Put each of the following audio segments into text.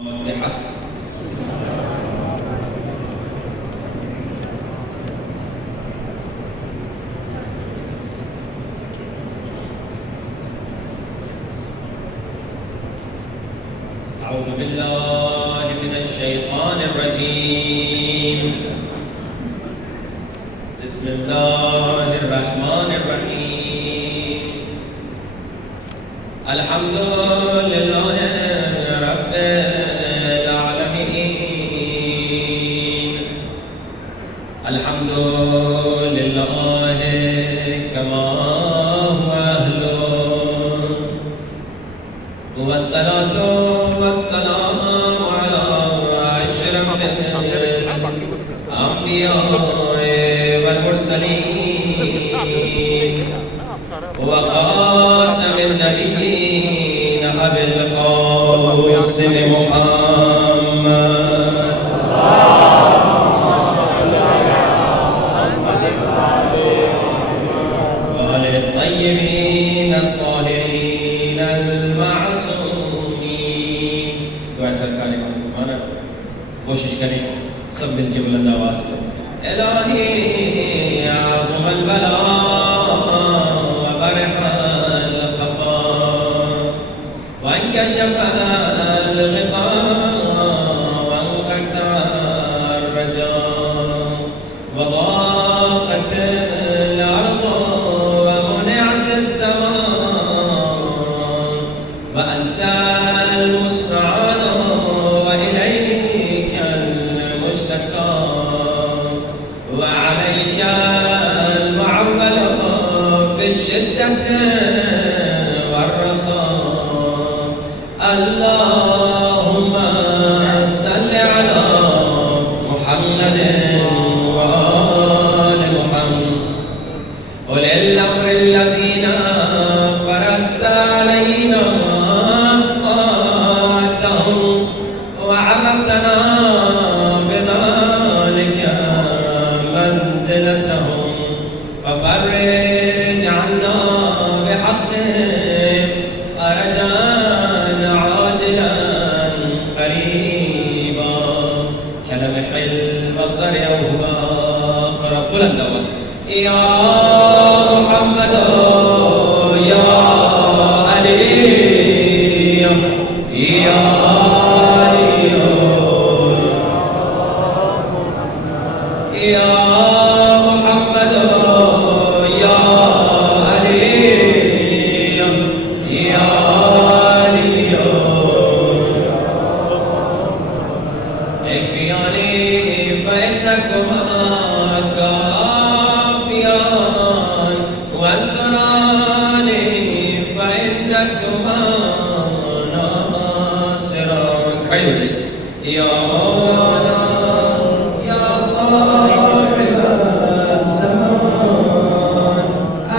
أعوذ بالله من الشيطان الرجيم. بسم الله الرحمن الرحيم. الحمد لله رب العالمين. الحمد لله كما هو أهله، والصلاة والسلام على أشرف الأنبياء والمرسلين وخاتم النبيين أبي القاسم محمد وآله الطيبين الطاهرين المعصومين. دعا سرکار امام زمانہ کوشش کریں سب مل کے بلند آواز سے. الہی عظم البلاء وبرح الخفاء وانكشف الغطاء وانقطع الرجاء وضاقت الأرض ومنعت السماء وأنت المستعان وإليك المشتكى وعليك المعول في الشدة والرخاء. اللهم صل على محمد وآل محمد أولي الأمر الذين فرضت علينا طاعتهم وعرفتنا بذلك منزلتهم، ففرج عنا بحقهم فرجا عاجلا قريبا كلمح البصر أو هباق. رب الأندلس يا محمد يا علي يا علي يا محمد يا علي يا علي اكفياني فإنكما كافيان وانصراني فإنكما ناصران. کھڑی ہو جائیے. یا مولانا یا صاحب الزمان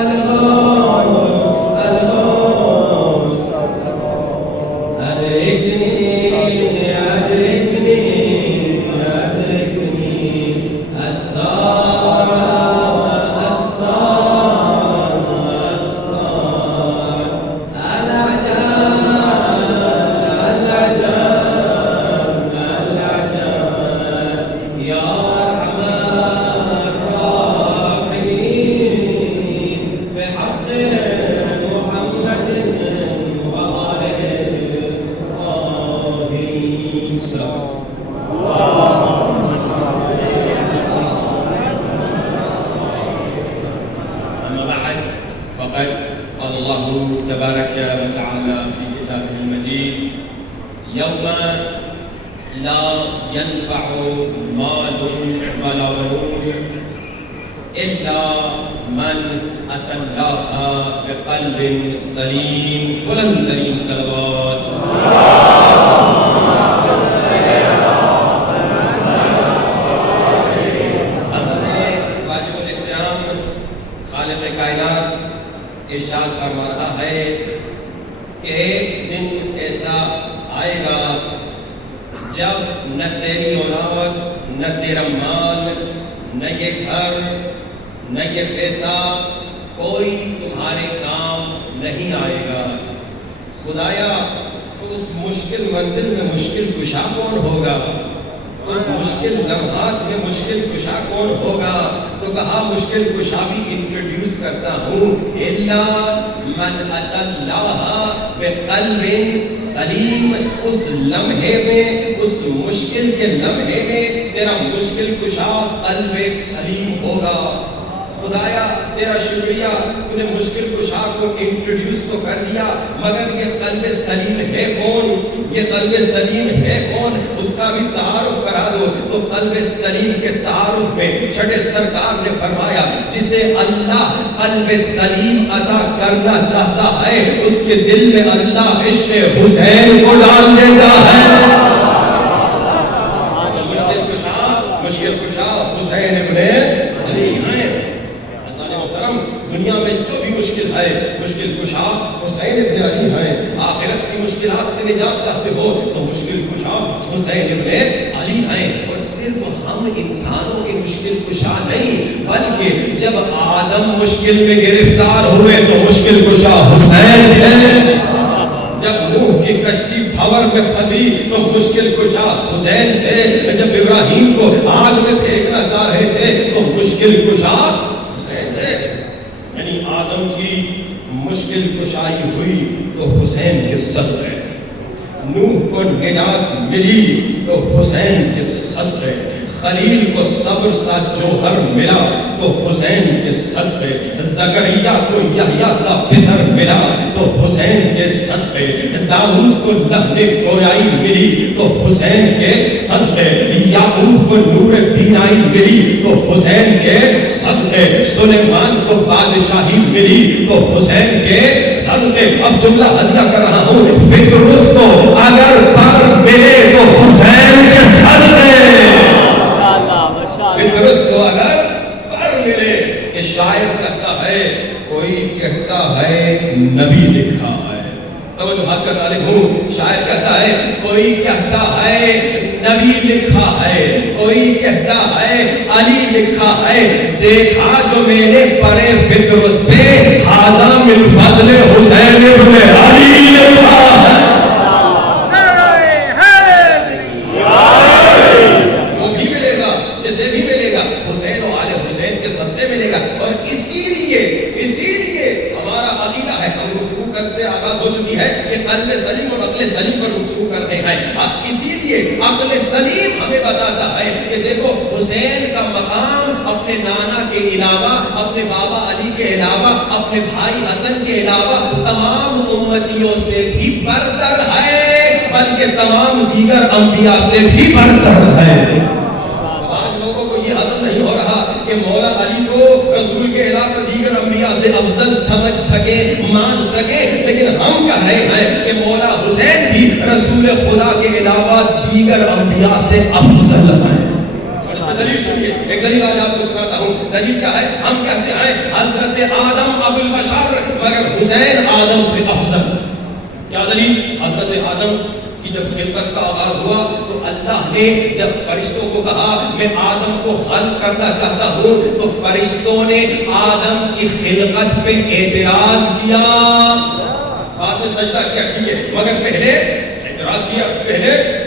الغوث الغوث أدركني أدركني أدركني الساعة الساعة الساعة العجاب العجاب العجاب يا أرحم الراحمين بحق محمد وآله الطاهرين. صلوات. أما بعد فقد قال الله تبارك وتعالى في كتابه المجيد: يوم لا ينفع مال ولا بنون إلا من أتى الله بقلب سليم. بلند ترین صلوات. واجب الاحترام خالق کائنات ارشاد فرما رہا ہے کہ ایک دن ایسا آئے گا جب نہ تیری اولاد نہ تیرا مال نہ یہ گھر نہ یہ پیسہ کوئی تمہارے کام نہیں آئے گا. خدایا تو اس مشکل منزل میں مشکل کشا کون ہوگا؟ اس مشکل لمحات میں مشکل کشا کون ہوگا؟ تو کہا مشکل کشا بھی انٹروڈیوس کرتا ہوں، الا من اتی اللہ بقلب سلیم۔ اس لمحے میں، اس مشکل کے لمحے میں تیرا مشکل کشا قلب سلیم ہوگا۔ خدایا تیرا شکریہ، تو نے مشکل کشا کو انٹروڈیوس تو کر دیا، مگر یہ قلب سلیم ہے کون؟ یہ قلب سلیم ہے کون؟ اس کا بھی تعارف کرا دو۔ تو قلب سلیم کے تعارف میں چھٹے سرکار نے فرمایا جسے اللہ قلب سلیم عطا کرنا چاہتا ہے اس کے دل میں اللہ عشق حسین کو ڈال دیتا ہے۔ مشکل کشا حسین ابن علی ہیں۔ دنیا میں جو بھی مشکل ہے مشکل کشا حسین ابن علی ہیں۔ آخرت کی مشکلات سے نجات چاہتے ہو تو مشکل کشا حسین ابن علی ہیں۔ اور صرف ہم انسانوں کے مشکل کشا نہیں، بلکہ جب آدم مشکل میں گرفتار ہوئے تو مشکل کشا حسین تھے۔ جب نوح کی کشتی بھور میں پھنسی تو مشکل کشا حسین تھے۔ جب ابراہیم کو آگ میں پھینکنا چاہ رہے تھے تو مشکل کشا حسین تھے۔ یعنی آدم کی مشکل کشائی ہوئی تو حسین کے صدقے، نوح کو نجات ملی تو حسین کے صدقے، خلیل کو صبر سا جوہر ملا تو حسین کے صدقے، زکریا کو یحییٰ سا پسر ملا تو حسین کے صدقے، داؤد کو لحن گویائی ملی تو حسین کے صدقے، یعقوب کو نور بینائی ملی تو حسین کے صدقے، سلیمان کو بادشاہی ملی تو حسین کے صدقے۔ اب جملہ ہدیہ کر رہا ہوں، فکرس کو اگر پر ملے تو حسین کے صدقے، فکرس کو اگر پر ملے۔ کہ شاعر کہتا ہے، کوئی کہتا ہے نبی لکھا ہے، توجہ حق کا طالب ہوں، شاعر کہتا ہے کوئی کہتا ہے نبی لکھا ہے، کوئی کہتا ہے علی لکھا ہے، دیکھا جو میں نے پرے فکرس پہ حاضہ من فضل حسین ابن علی لکھا ہے۔ قلب سلیم اور عقل سلیم پر گفتگو کر رہے ہیں، اسی لیے عقل سلیم ہمیں بتاتا ہے کہ دیکھو حسین کا مقام اپنے نانا کے علاوہ، اپنے بابا علی کے علاوہ، اپنے بھائی حسن کے علاوہ تمام امتیوں سے بھی برتر ہے، بلکہ تمام دیگر انبیاء سے بھی برتر ہے۔ آج لوگوں کو یہ ہضم نہیں ہو رہا کہ مولا علی کو رسول کے علاوہ دیگر انبیاء سے افضل سمجھ سکے، مان سکے، لیکن ہم کہہ رہے ہیں کہ مولا حسین بھی رسول خدا کے علاوہ دیگر انبیاء سے افضل ہیں۔ دلیل سنیے، ایک دلیل آج آپ کو سناتا ہوں۔ دلیل کیا ہے؟ ہم کہتے ہیں حضرت آدم ابو البشر، مگر حسین آدم سے افضل۔ کیا دلیل؟ حضرت آدم کی جب خلقت کا آغاز ہوا تو اللہ نے جب فرشتوں کو کہا میں آدم کو خلق کرنا چاہتا ہوں تو فرشتوں نے آدم کی خلقت پہ اعتراض کیا، بعد میں سجدہ کیا، ٹھیک ہے، مگر پہلے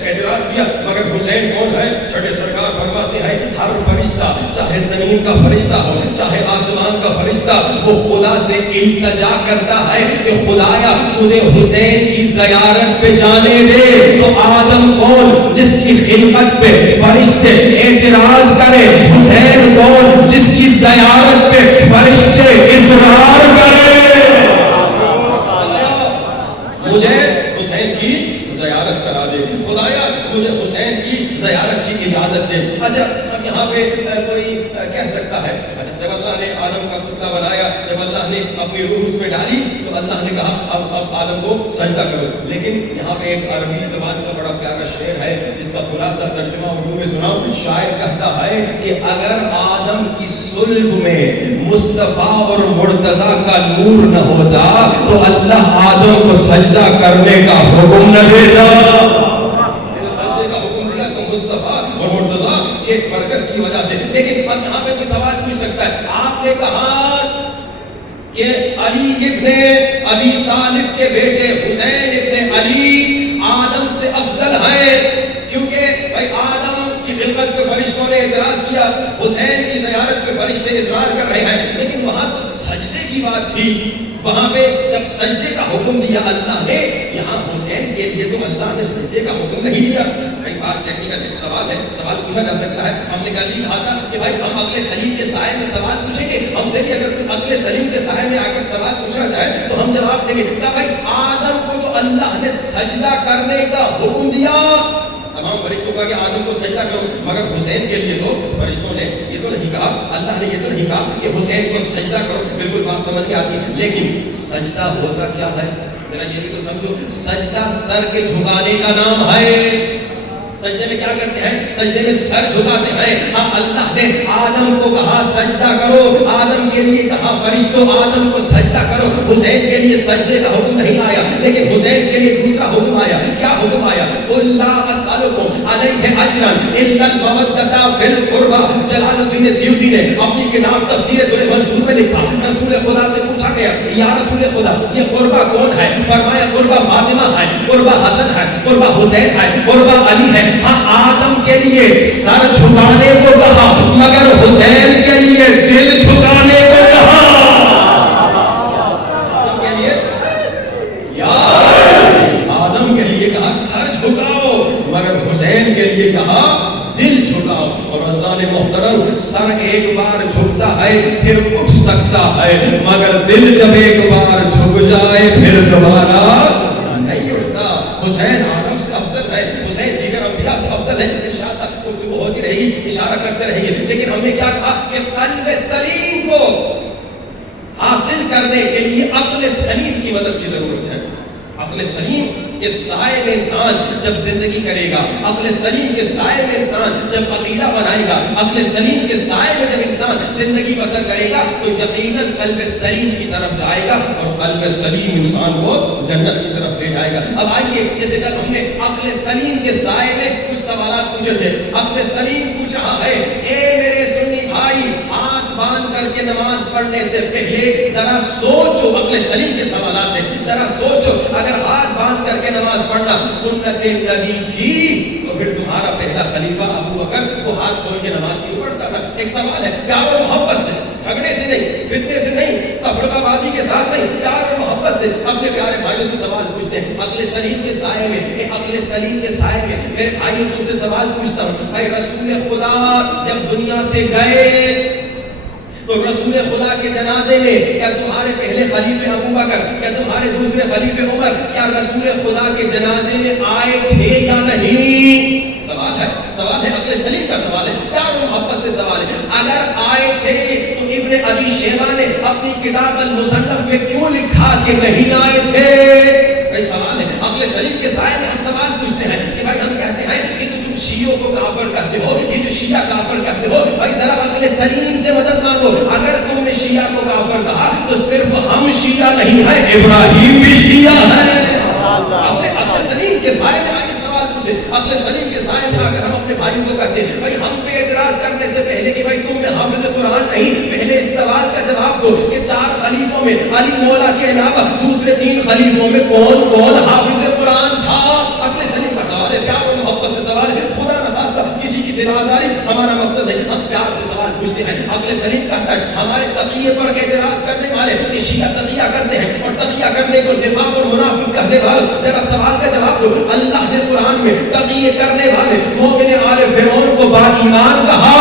اعتراض کیا، مگر حسین کون ہے؟ چھٹے سرکار فرماتے ہیں ہر فرشتہ، چاہے زمین کا فرشتہ ہو چاہے آسمان کا فرشتہ، وہ خدا سے التجا کرتا ہے کہ خدایا مجھے حسین کی زیارت پہ جانے دے۔ تو آدم کون؟ جس کی خلقت پہ فرشتے اعتراض کرے، حسین کون؟ جس کی زیارت پہ فرشتے اصرار کرے۔ مجھے حسین کی زیارت کرا دے، خدایا مجھے حسین کی زیارت کی اجازت دے۔ اچھا اب یہاں پہ کوئی کہہ سکتا ہے اچھا جب اللہ نے آدم کا پتلا بنایا، جب اللہ نے اپنی روح اس میں ڈالی تو اللہ نے کہا اب آدم کو سجدہ کرو، لیکن یہاں پہ ایک عربی زبان کا بڑا پیارا شعر ہے جس کا خلاصہ ترجمہ اردو میں سناؤ۔ شاعر کہتا ہے کہ اگر آدم کی صلب میں مصطفیٰ اور مرتضیٰ کا نور نہ ہوتا تو اللہ آدم کو سجدہ کرنے کا حکم نہ دیتا۔ سجدے کا حکم دیا تو مصطفیٰ اور مرتضیٰ کے برکت کی وجہ سے۔ لیکن اب یہاں پہ کوئی سوال پوچھ سکتا ہے، آپ نے کہا کہ علی ابن ابی طالب کے بیٹے حسین ابن علی آدم سے افضل ہیں، کیونکہ بھائی آدم کی خلقت پہ فرشتوں نے اعتراض کیا، حسین کی زیارت پہ فرشتے اصرار کر رہے ہیں، لیکن وہاں تو سجدے کی بات تھی، وہاں پہ جب سجدے کا حکم دیا اللہ نے، یہاں حسین کے لیے تو اللہ نے سجدے کا حکم نہیں دیا۔ بھائی بات ٹیکنیکل ایک سوال ہے، سوال پوچھا جا سکتا ہے، ہم نے کل بھی کہا تھا کہ بھائی ہم عقل سلیم کے سائے میں سوال پوچھیں گے، ہم سے بھی اگر کوئی عقل سلیم کے سائے میں آ کر سوال پوچھا جائے تو ہم جواب دیں گے کہ بھائی آدم کو تو اللہ نے سجدہ کرنے کا حکم دیا، تمام فرشتوں کا کہ آدم کو سجدہ کرو، مگر حسین کے لیے تو فرشتوں نے یہ تو نہیں کہا، اللہ نے یہ تو نہیں کہا کہ حسین کو سجدہ کرو۔ بالکل بات سمجھ میں آتی، لیکن سجدہ ہوتا کیا ہے ذرا یہ بھی تو سمجھو، سجدہ سر کے جھکانے کا نام ہے۔ سجدے میں کیا کرتے ہیں؟ سجدے میں سر جھکاتے ہیں۔ ہاں اللہ نے آدم کو کہا سجدہ کرو، آدم کے لیے کہا فرشتوں آدم کو سجدہ کرو، حسین کے لیے سجدے کا حکم نہیں آیا، لیکن حسین کے لیے دوسرا حکم آیا۔ کیا حکم آیا؟ قل لا اسألکم علیہ اجرا الا المودۃ فی القربى۔ جلال الدین سیوطی نے اپنی کتاب تفسیر در منصور میں لکھا، رسول خدا سے پوچھا گیا یا رسول خدا یہ قربہ کون ہے؟ فرمایا قربہ فاطمہ ہے، قربہ حسن ہے، قربہ حسین ہے، قربہ علی ہے۔ ہاں آدم کے لیے سر جھکانے کو کہا، مگر حسین کے لیے دل جھکانے کو کہا۔ آدم کے لیے آدم کے لیے کہا سر جھکاؤ، مگر حسین کے لیے کہا دل جھکاؤ۔ اور عزیزان محترم، سر ایک بار جھکتا ہے پھر اٹھ سکتا ہے، مگر دل جب ایک بار جھک جائے پھر دوبارہ نہیں اٹھتا۔ حسین آدم سے افضل ہے، حسین دیگر انبیاء سے افضل ہے، انشاءاللہ گفتگو ہوتی رہے گی، اشارہ کرتے رہیں گے، لیکن ہم نے کیا کہا کہ قلب سلیم کو حاصل کرنے کے لیے عقل سلیم کی مدد کی ضرورت ہے۔ عقل سلیم کے سائے میں انسان جب زندگی کرے گا، عقل سلیم کے سائے میں انسان جب عقیدہ بنائے گا، عقل سلیم کے سائے میں جب انسان زندگی بسر کرے گا تو یقیناً قلب سلیم کی طرف جائے گا، اور قلب سلیم انسان کو جنت کی طرف لے جائے گا۔ اب آئیے، جیسے کل ہم نے عقل سلیم کے سائے میں کچھ سوالات پوچھے تھے۔ عقل سلیم پوچھ رہا ہے، اے میرے سنی بھائی، ہاتھ باندھ کر کے نماز پڑھنے سے پہلے ذرا سوچو، عقل سلیم کے سوالات ہیں، ذرا سوچو اگر ہاتھ باندھ کر کے نماز پڑھنا سنت نبی تھی تو پھر تمہارا پہلا خلیفہ ابو بکر وہ ہاتھ کھول کے نماز کیوں پڑھتا تھا؟ ایک سوال ہے، پیار اور محبت سے، جھگڑے سے نہیں، فتنے سے نہیں، تفرقہ بازی کے ساتھ نہیں، پیار اور محبت سے اپنے پیارے بھائیوں سے سوال پوچھتے ہیں۔ عقل سلیم کے سائے میں، عقل سلیم کے سائے میں میرے بھائیوں تم سے سوال پوچھتا ہوں، بھائی رسول خدا جب دنیا سے گئے تو رسول خدا کے جنازے میں کیا تمہارے پہلے خلیفہ ابو بکر، کیا تمہارے دوسرے خلیفہ عمر، کیا رسول خدا کے جنازے میں آئے تھے یا نہیں؟ سوال ہے، سوال ہے، عقل سلیم کا سوال ہے، پیار و محبت سے سوال ہے۔ اگر آئے تھے تو ابن ابی شیبہ نے اپنی کتاب المصنف میں کیوں لکھا کہ نہیں آئے تھے؟ بھائی سوال ہے، عقل سلیم کے سائے میں ہم سوال پوچھتے ہیں کہ بھائی ہم کہتے ہیں کہ تم شیعوں کو کافر کہتے ہو، یہ جو شیعہ کافر کہتے ہو، بھائی ذرا عقل سلیم سے مدد مانگو۔ اگر تم نے شیعہ کو کافر کہا تو صرف ہم شیعہ نہیں ہے، ابراہیم بھی شیعہ ہے۔ عقل سلیم کے سائے میں آگے سوال پوچھے، عقل سلیم کے سائے میں اگر ہم اپنے بھائیوں کو کہتے ہیں بھائی ہم پہ اعتراض کرنے سے پہلے کہ بھائی تم میں حافظ قرآن نہیں، پہلے اس سوال کا جواب دو کہ 4 خلیفوں میں علی مولا کے علاوہ دوسرے 3 خلیفوں میں کون کون حافظ قرآن تھا؟ عقل سلیم کا سوال ہے، پیار و محبت سے سوال ہے، خدا نخواستہ کسی کی دلازاری ہمارا مقصد نہیں، ہم پیار سے سوال پوچھتے ہیں۔ عقل سلیم کہتا ہے ہمارے تقیے پر اعتراض کرنے والے کہ شیعہ تقیہ کرتے ہیں اور تقیہ کرنے کو نفاق اور منافق کہنے والے، ذرا سوال کا جواب دو، اللہ نے قرآن میں تقیے کرنے والے مومن آل فرعون کو با ایمان کہا؟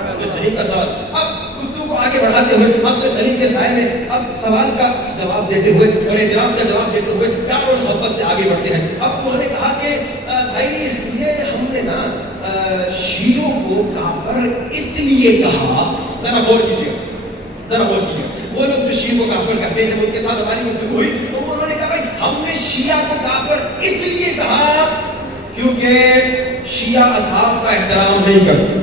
عقل سلیم کا سوال۔ اب گفتگو کو آگے بڑھاتے ہوئے عقل سلیم کے سائے میں اب سوال کا جواب دیتے ہوئے اور اعتراض کا جواب دیتے ہوئے پیار اور محبت سے آگے بڑھتے ہیں۔ اب انہوں نے کہا کہ بھائی یہ ہم نے نا شیعوں کو کافر اس لیے کہا، ذرا غور کیجیے، ذرا غور کیجیے، وہ لوگ جو شیعوں کو کافر کہتے ہیں جب ان کے ساتھ ہماری گفتگو ہوئی تو انہوں نے کہا بھائی ہم نے شیعہ کو کافر اس لیے کہا کیونکہ شیعہ اصحاب کا احترام نہیں کرتے۔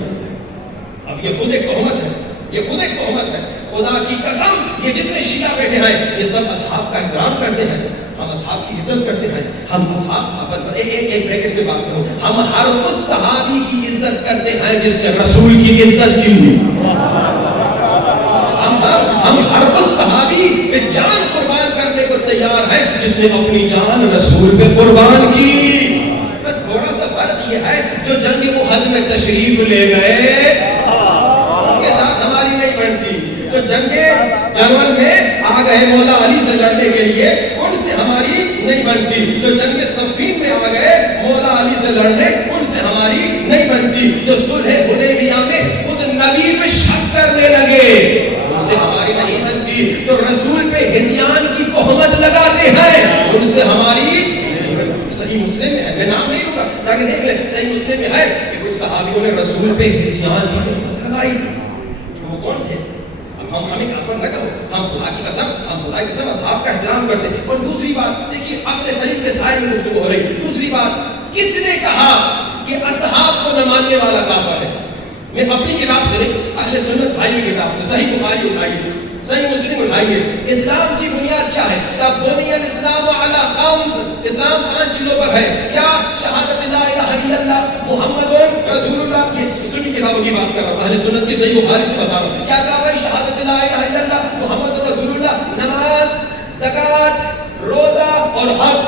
اب یہ خود ایک تہمت ہے، یہ خود ایک تہمت ہے، خدا کی قسم یہ جتنے شیعہ بیٹھے ہیں یہ سب اصحاب کا احترام کرتے ہیں، ہم اصحاب کی عزت کرتے ہیں، ہم اصحاب ایک بریکٹ پہ بات کروں، ہم ہر اس صحابی کی عزت کرتے ہیں جس نے رسول کی عزت کی ہوئی، ہم ہر اس صحابی پہ جان قربان کرنے کو تیار ہے جس نے اپنی جان رسول پہ قربان کی. بس تھوڑا سا فرق یہ ہے جو جنگ احد میں تشریف لے گئے ان کے ساتھ ہماری نہیں بنتی. جو جنگ جرول میں آ گئے مولا علی سے لڑنے کے لیے ان سے ہماری نہیں بنتی. جو جنگ صفین میں آ گئے مولا علی سے لڑنے ان سے ہماری نہیں بنتی. جو صلح حدیبیہ میں خود نبی پہ شک کرنے لگے ان سے ہماری نہیں بنتی. جو رسول پہ ہذیان کی تہمت لگاتے ہیں ان سے ہماری. صحیح مسلم میں ہے, میں نام نہیں لوں گا, جا کے دیکھ لیں, صحیح مسلم میں ہے کہ کچھ صحابیوں نے رسول پہ ہذیان کی تہمت لگائی. وہ کون تھے؟ ہمیں کافر نہ کہو, ہم خدا کی قسم اصحاب کا احترام کرتے. اور دوسری بات دیکھیے, عقل سلیم کے سائے میں گفتگو ہو رہی. دوسری بات, کس نے کہا کہ اصحاب کو نہ ماننے والا کافر ہے؟ میں اپنی کتاب سے نہیں, اہل سنت بھائی کی کتاب سے, صحیح بخاری اٹھائیے, صحیح مسلم اٹھائیے. اسلام کی بنیاد کیا ہے؟ کہ بنی الاسلام علی خمس, اسلام 5 چیزوں پر ہے. کیا؟ شہادت لا الہ الا اللہ محمد رسول اللہ. یہ سنی کتابوں کی بات کر رہا ہوں, اہل سنت کی صحیح بخاری سے بتا رہا ہوں. کیا کہا بھائی؟ شہادت لا الہ الا اللہ محمد رسول اللہ, نماز, زکات, روزہ اور حج,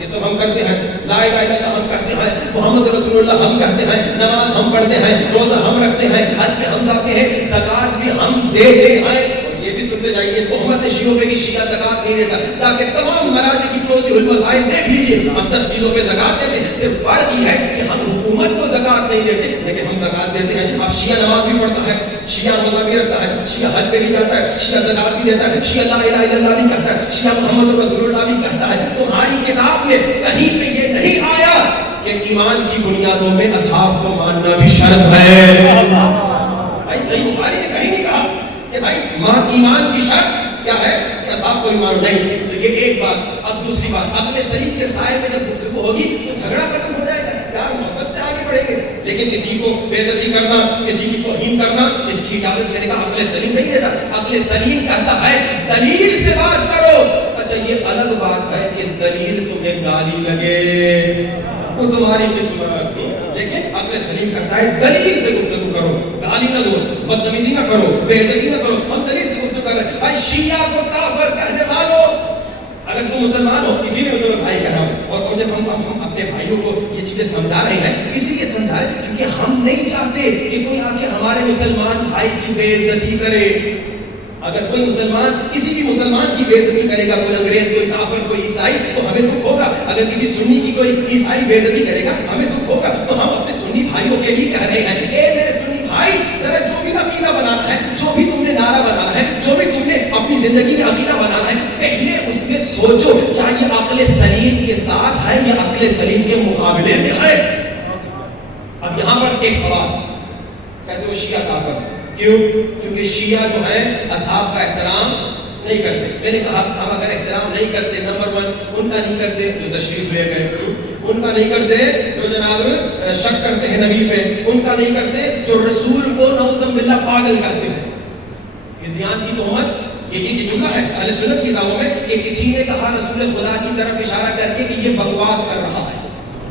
یہ سب ہم کرتے ہیں. لا الہ الا اللہ ہم کرتے ہیں, محمد رسول اللہ ہم کرتے ہیں, نماز ہم پڑھتے ہیں, روزہ ہم رکھتے ہیں, حج پہ ہم جاتے ہیں, زکات بھی ہم دیتے ہیں. یہ بھی سنتے جائیے, تہمت شیعوں پہ کہ شیعہ زکات نہیں دیتا. جا کے تمام مراجع کی توضیح المسائل دیکھ لیجیے, ہم 10 چیزوں پہ زکات دیتے ہیں. صرف فرق یہ ہے کہ ہم حکومت کو زکات نہیں دیتے لیکن ہم زکات دیتے ہیں. اب شیعہ نماز بھی پڑھتا ہے, شیعہ روزہ بھی رکھتا ہے, شیعہ حج پہ بھی جاتا ہے, شیعہ زکات بھی دیتا ہے, شیعہ لا الہ الا اللہ بھی کہتا ہے, شیعہ محمد رسول اللہ بھی کہتا ہے. تمہاری کتاب میں کہیں پہ یہ نہیں آیا کہ ایمان کی بنیادوں میں اصحاب کو ماننا بھی شرط ہے. بھائی صحیح بخاری نے کہیں نہیں کہا کہ بھائی ایمان کی شرط کیا ہے کہ اصحاب کو ایمان نہیں. تو یہ ایک بات. اب دوسری بات, عقل سلیم کے سائے میں جب گفتگو ہوگی تو جھگڑا ختم ہو جائے گا, پیار محبت سے آگے بڑھیں گے. لیکن کسی کو بے عزتی کرنا, کسی کی توہین کرنا, اس کی اجازت میں نے کہا عقل سلیم نہیں دیتا. عقل سلیم کہتا ہے دلیل سے بات کرو. اچھا یہ الگ بات ہے کہ دلیل تمہیں گالی لگے وہ تمہاری قسمت, لیکن عقل سلیم کہتا ہے دلیل سے گفتگو کرو, گالی نہ دو, بدتمیزی نہ کرو, بے عزتی نہ کرو. ہم دلیل سے گفتگو کر رہے ہیں. بھائی شیعہ کو کافر کہنے والوں, اگر تم مسلمان ہو, اسی لیے تمہیں بھائی کہہ رہا ہوں. اور جب ہم اپنے بھائیوں کو یہ چیزیں سمجھا رہے ہیں اسی لیے سمجھا رہے ہیں کیونکہ ہم نہیں چاہتے کہ کوئی آ کے ہمارے مسلمان بھائی کی بے عزتی کرے. اگر کوئی مسلمان کسی بھی مسلمان کی بے عزتی کرے گا, کوئی انگریز, کوئی کافر, کوئی عیسائی, تو ہمیں دکھ ہوگا. اگر کسی سنی کی کوئی عیسائی بے عزتی کرے گا ہمیں دکھ ہوگا. تو ہم اپنے سنی بھائیوں کے لیے کہہ رہے ہیں, اے میرے سنی بھائی, ذرا جو بھی عقیدہ بنانا ہے, جو بھی تم نے نعرہ بنانا ہے, جو بھی تم نے اپنی زندگی میں عقیدہ بنانا ہے, پہلے اس میں سوچو کیا یہ عقل سلیم کے ساتھ ہے یا عقل سلیم کے مقابلے میں ہے. اب یہاں پر ایک سوال, کہتے ہو شیعہ کافر, کیوں؟ کیونکہ شیعہ جو ہیں اصحاب کا احترام نہیں کرتے. میں نے کہا ہم اگر احترام نہیں کرتے, نمبر 1 ان کا نہیں کرتے جو تشریف لے گئے, ان کا نہیں کرتے جو جناب شک کرتے ہیں نبی پہ, ان کا نہیں کرتے جو رسول کو نعوذ باللہ پاگل کہتے ہیں. ہذیان کی تہمت یہ جملہ ہے اہل سنت کی کتابوں میں کہ کسی نے کہا رسول خدا کی طرف اشارہ کر کے کہ یہ بکواس کر رہا ہے.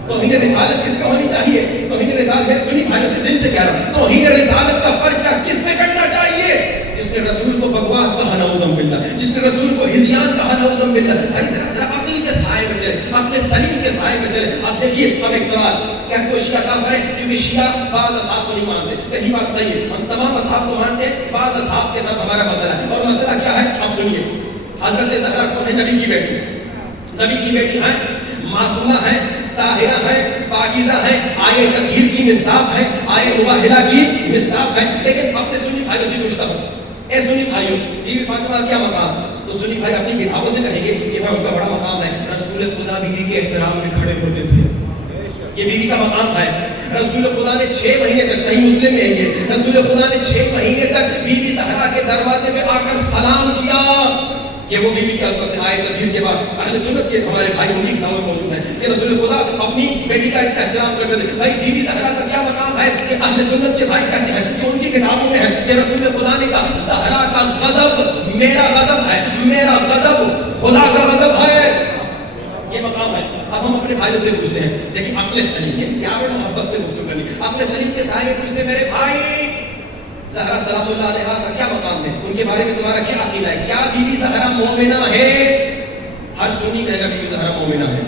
توہین رسالت کس پہ ہونی چاہیے؟ توہین رسالت میں سنی بھائیوں سے دل سے کہہ رہا ہوں, توہین رسالت کا پرچہ کس پہ کرنا چاہیے؟ جس نے رسول کو بکواس کہا نعوذ باللہ, جس نے رسول کو ہذیان کہا نعوذ باللہ. بھائی ذرا عقل کے سائے میں چلے, عقل سلیم کے سائے میں چلے. اب دیکھیے اب ایک سوال, کیا تو شیعہ کافر ہے کیونکہ شیعہ بعض اصحاب کو نہیں مانتے؟ پہلی بات صحیح ہے, ہم تمام اصحاب کو مانتے ہیں, بعض اصحاب کے ساتھ ہمارا مسئلہ ہے. اور مسئلہ کیا ہے آپ سنیے. حضرت زہرا کون ہے؟ نبی کی بیٹی, نبی کی بیٹی ہے, معصومہ ہے, طاہرہ ہے, پاکیزہ ہے, آیے تطہیر کی مصداق ہے, آیے مباہلہ کی مصداق ہے. لیکن اپنے سنی بھائیوں سے پوچھتا ہوں, اے سنی بھائیوں, بی بی فاطمہ کا کیا مقام؟ تو سنی بھائی اپنی کتابوں سے کہیں گے کہ ان کا بڑا مقام ہے, رسول خدا بی بی کے احترام میں کھڑے ہوتے تھے. یہ بی بی کا مقام ہے. رسول خدا نے 6 مہینے تک, صحیح مسلم میں ہے, رسول خدا نے 6 مہینے تک بی بی زہرا کے دروازے پہ آ کر سلام کیا. یہ وہ بی بی کی عظمت سے آئے تجوید کے بعد اہل سنت کے ہمارے بھائی ان کی کتابیں موجود ہیں کہ رسول خدا اپنی بیٹی کا احترام کرتے تھے. بھائی بی بی زہرا کا کیا مقام ہے کہ اہل سنت کے بھائی کہتے ہیں کہ ان کی کتابوں میں ہے کہ رسول خدا نے کہا زہرا کا غضب میرا غضب ہے, میرا غضب خدا کا غضب ہے. یہ مقام ہے. اب ہم اپنے بھائیوں سے پوچھتے ہیں, دیکھیں عقل سلیم ہے, پیار اور محبت سے گفتگو کرنی. عقل سلیم کے سائے میں پوچھتے ہیں میرے بھائی زہرا سلام اللہ علیہا کا کیا مقام ہے, ان کے بارے میں تمہارا کیا عقیدہ ہے؟ کیا بی بی زہرا مومنہ ہے؟ ہر سنی کہے گا بی بی زہرا مومنہ ہے.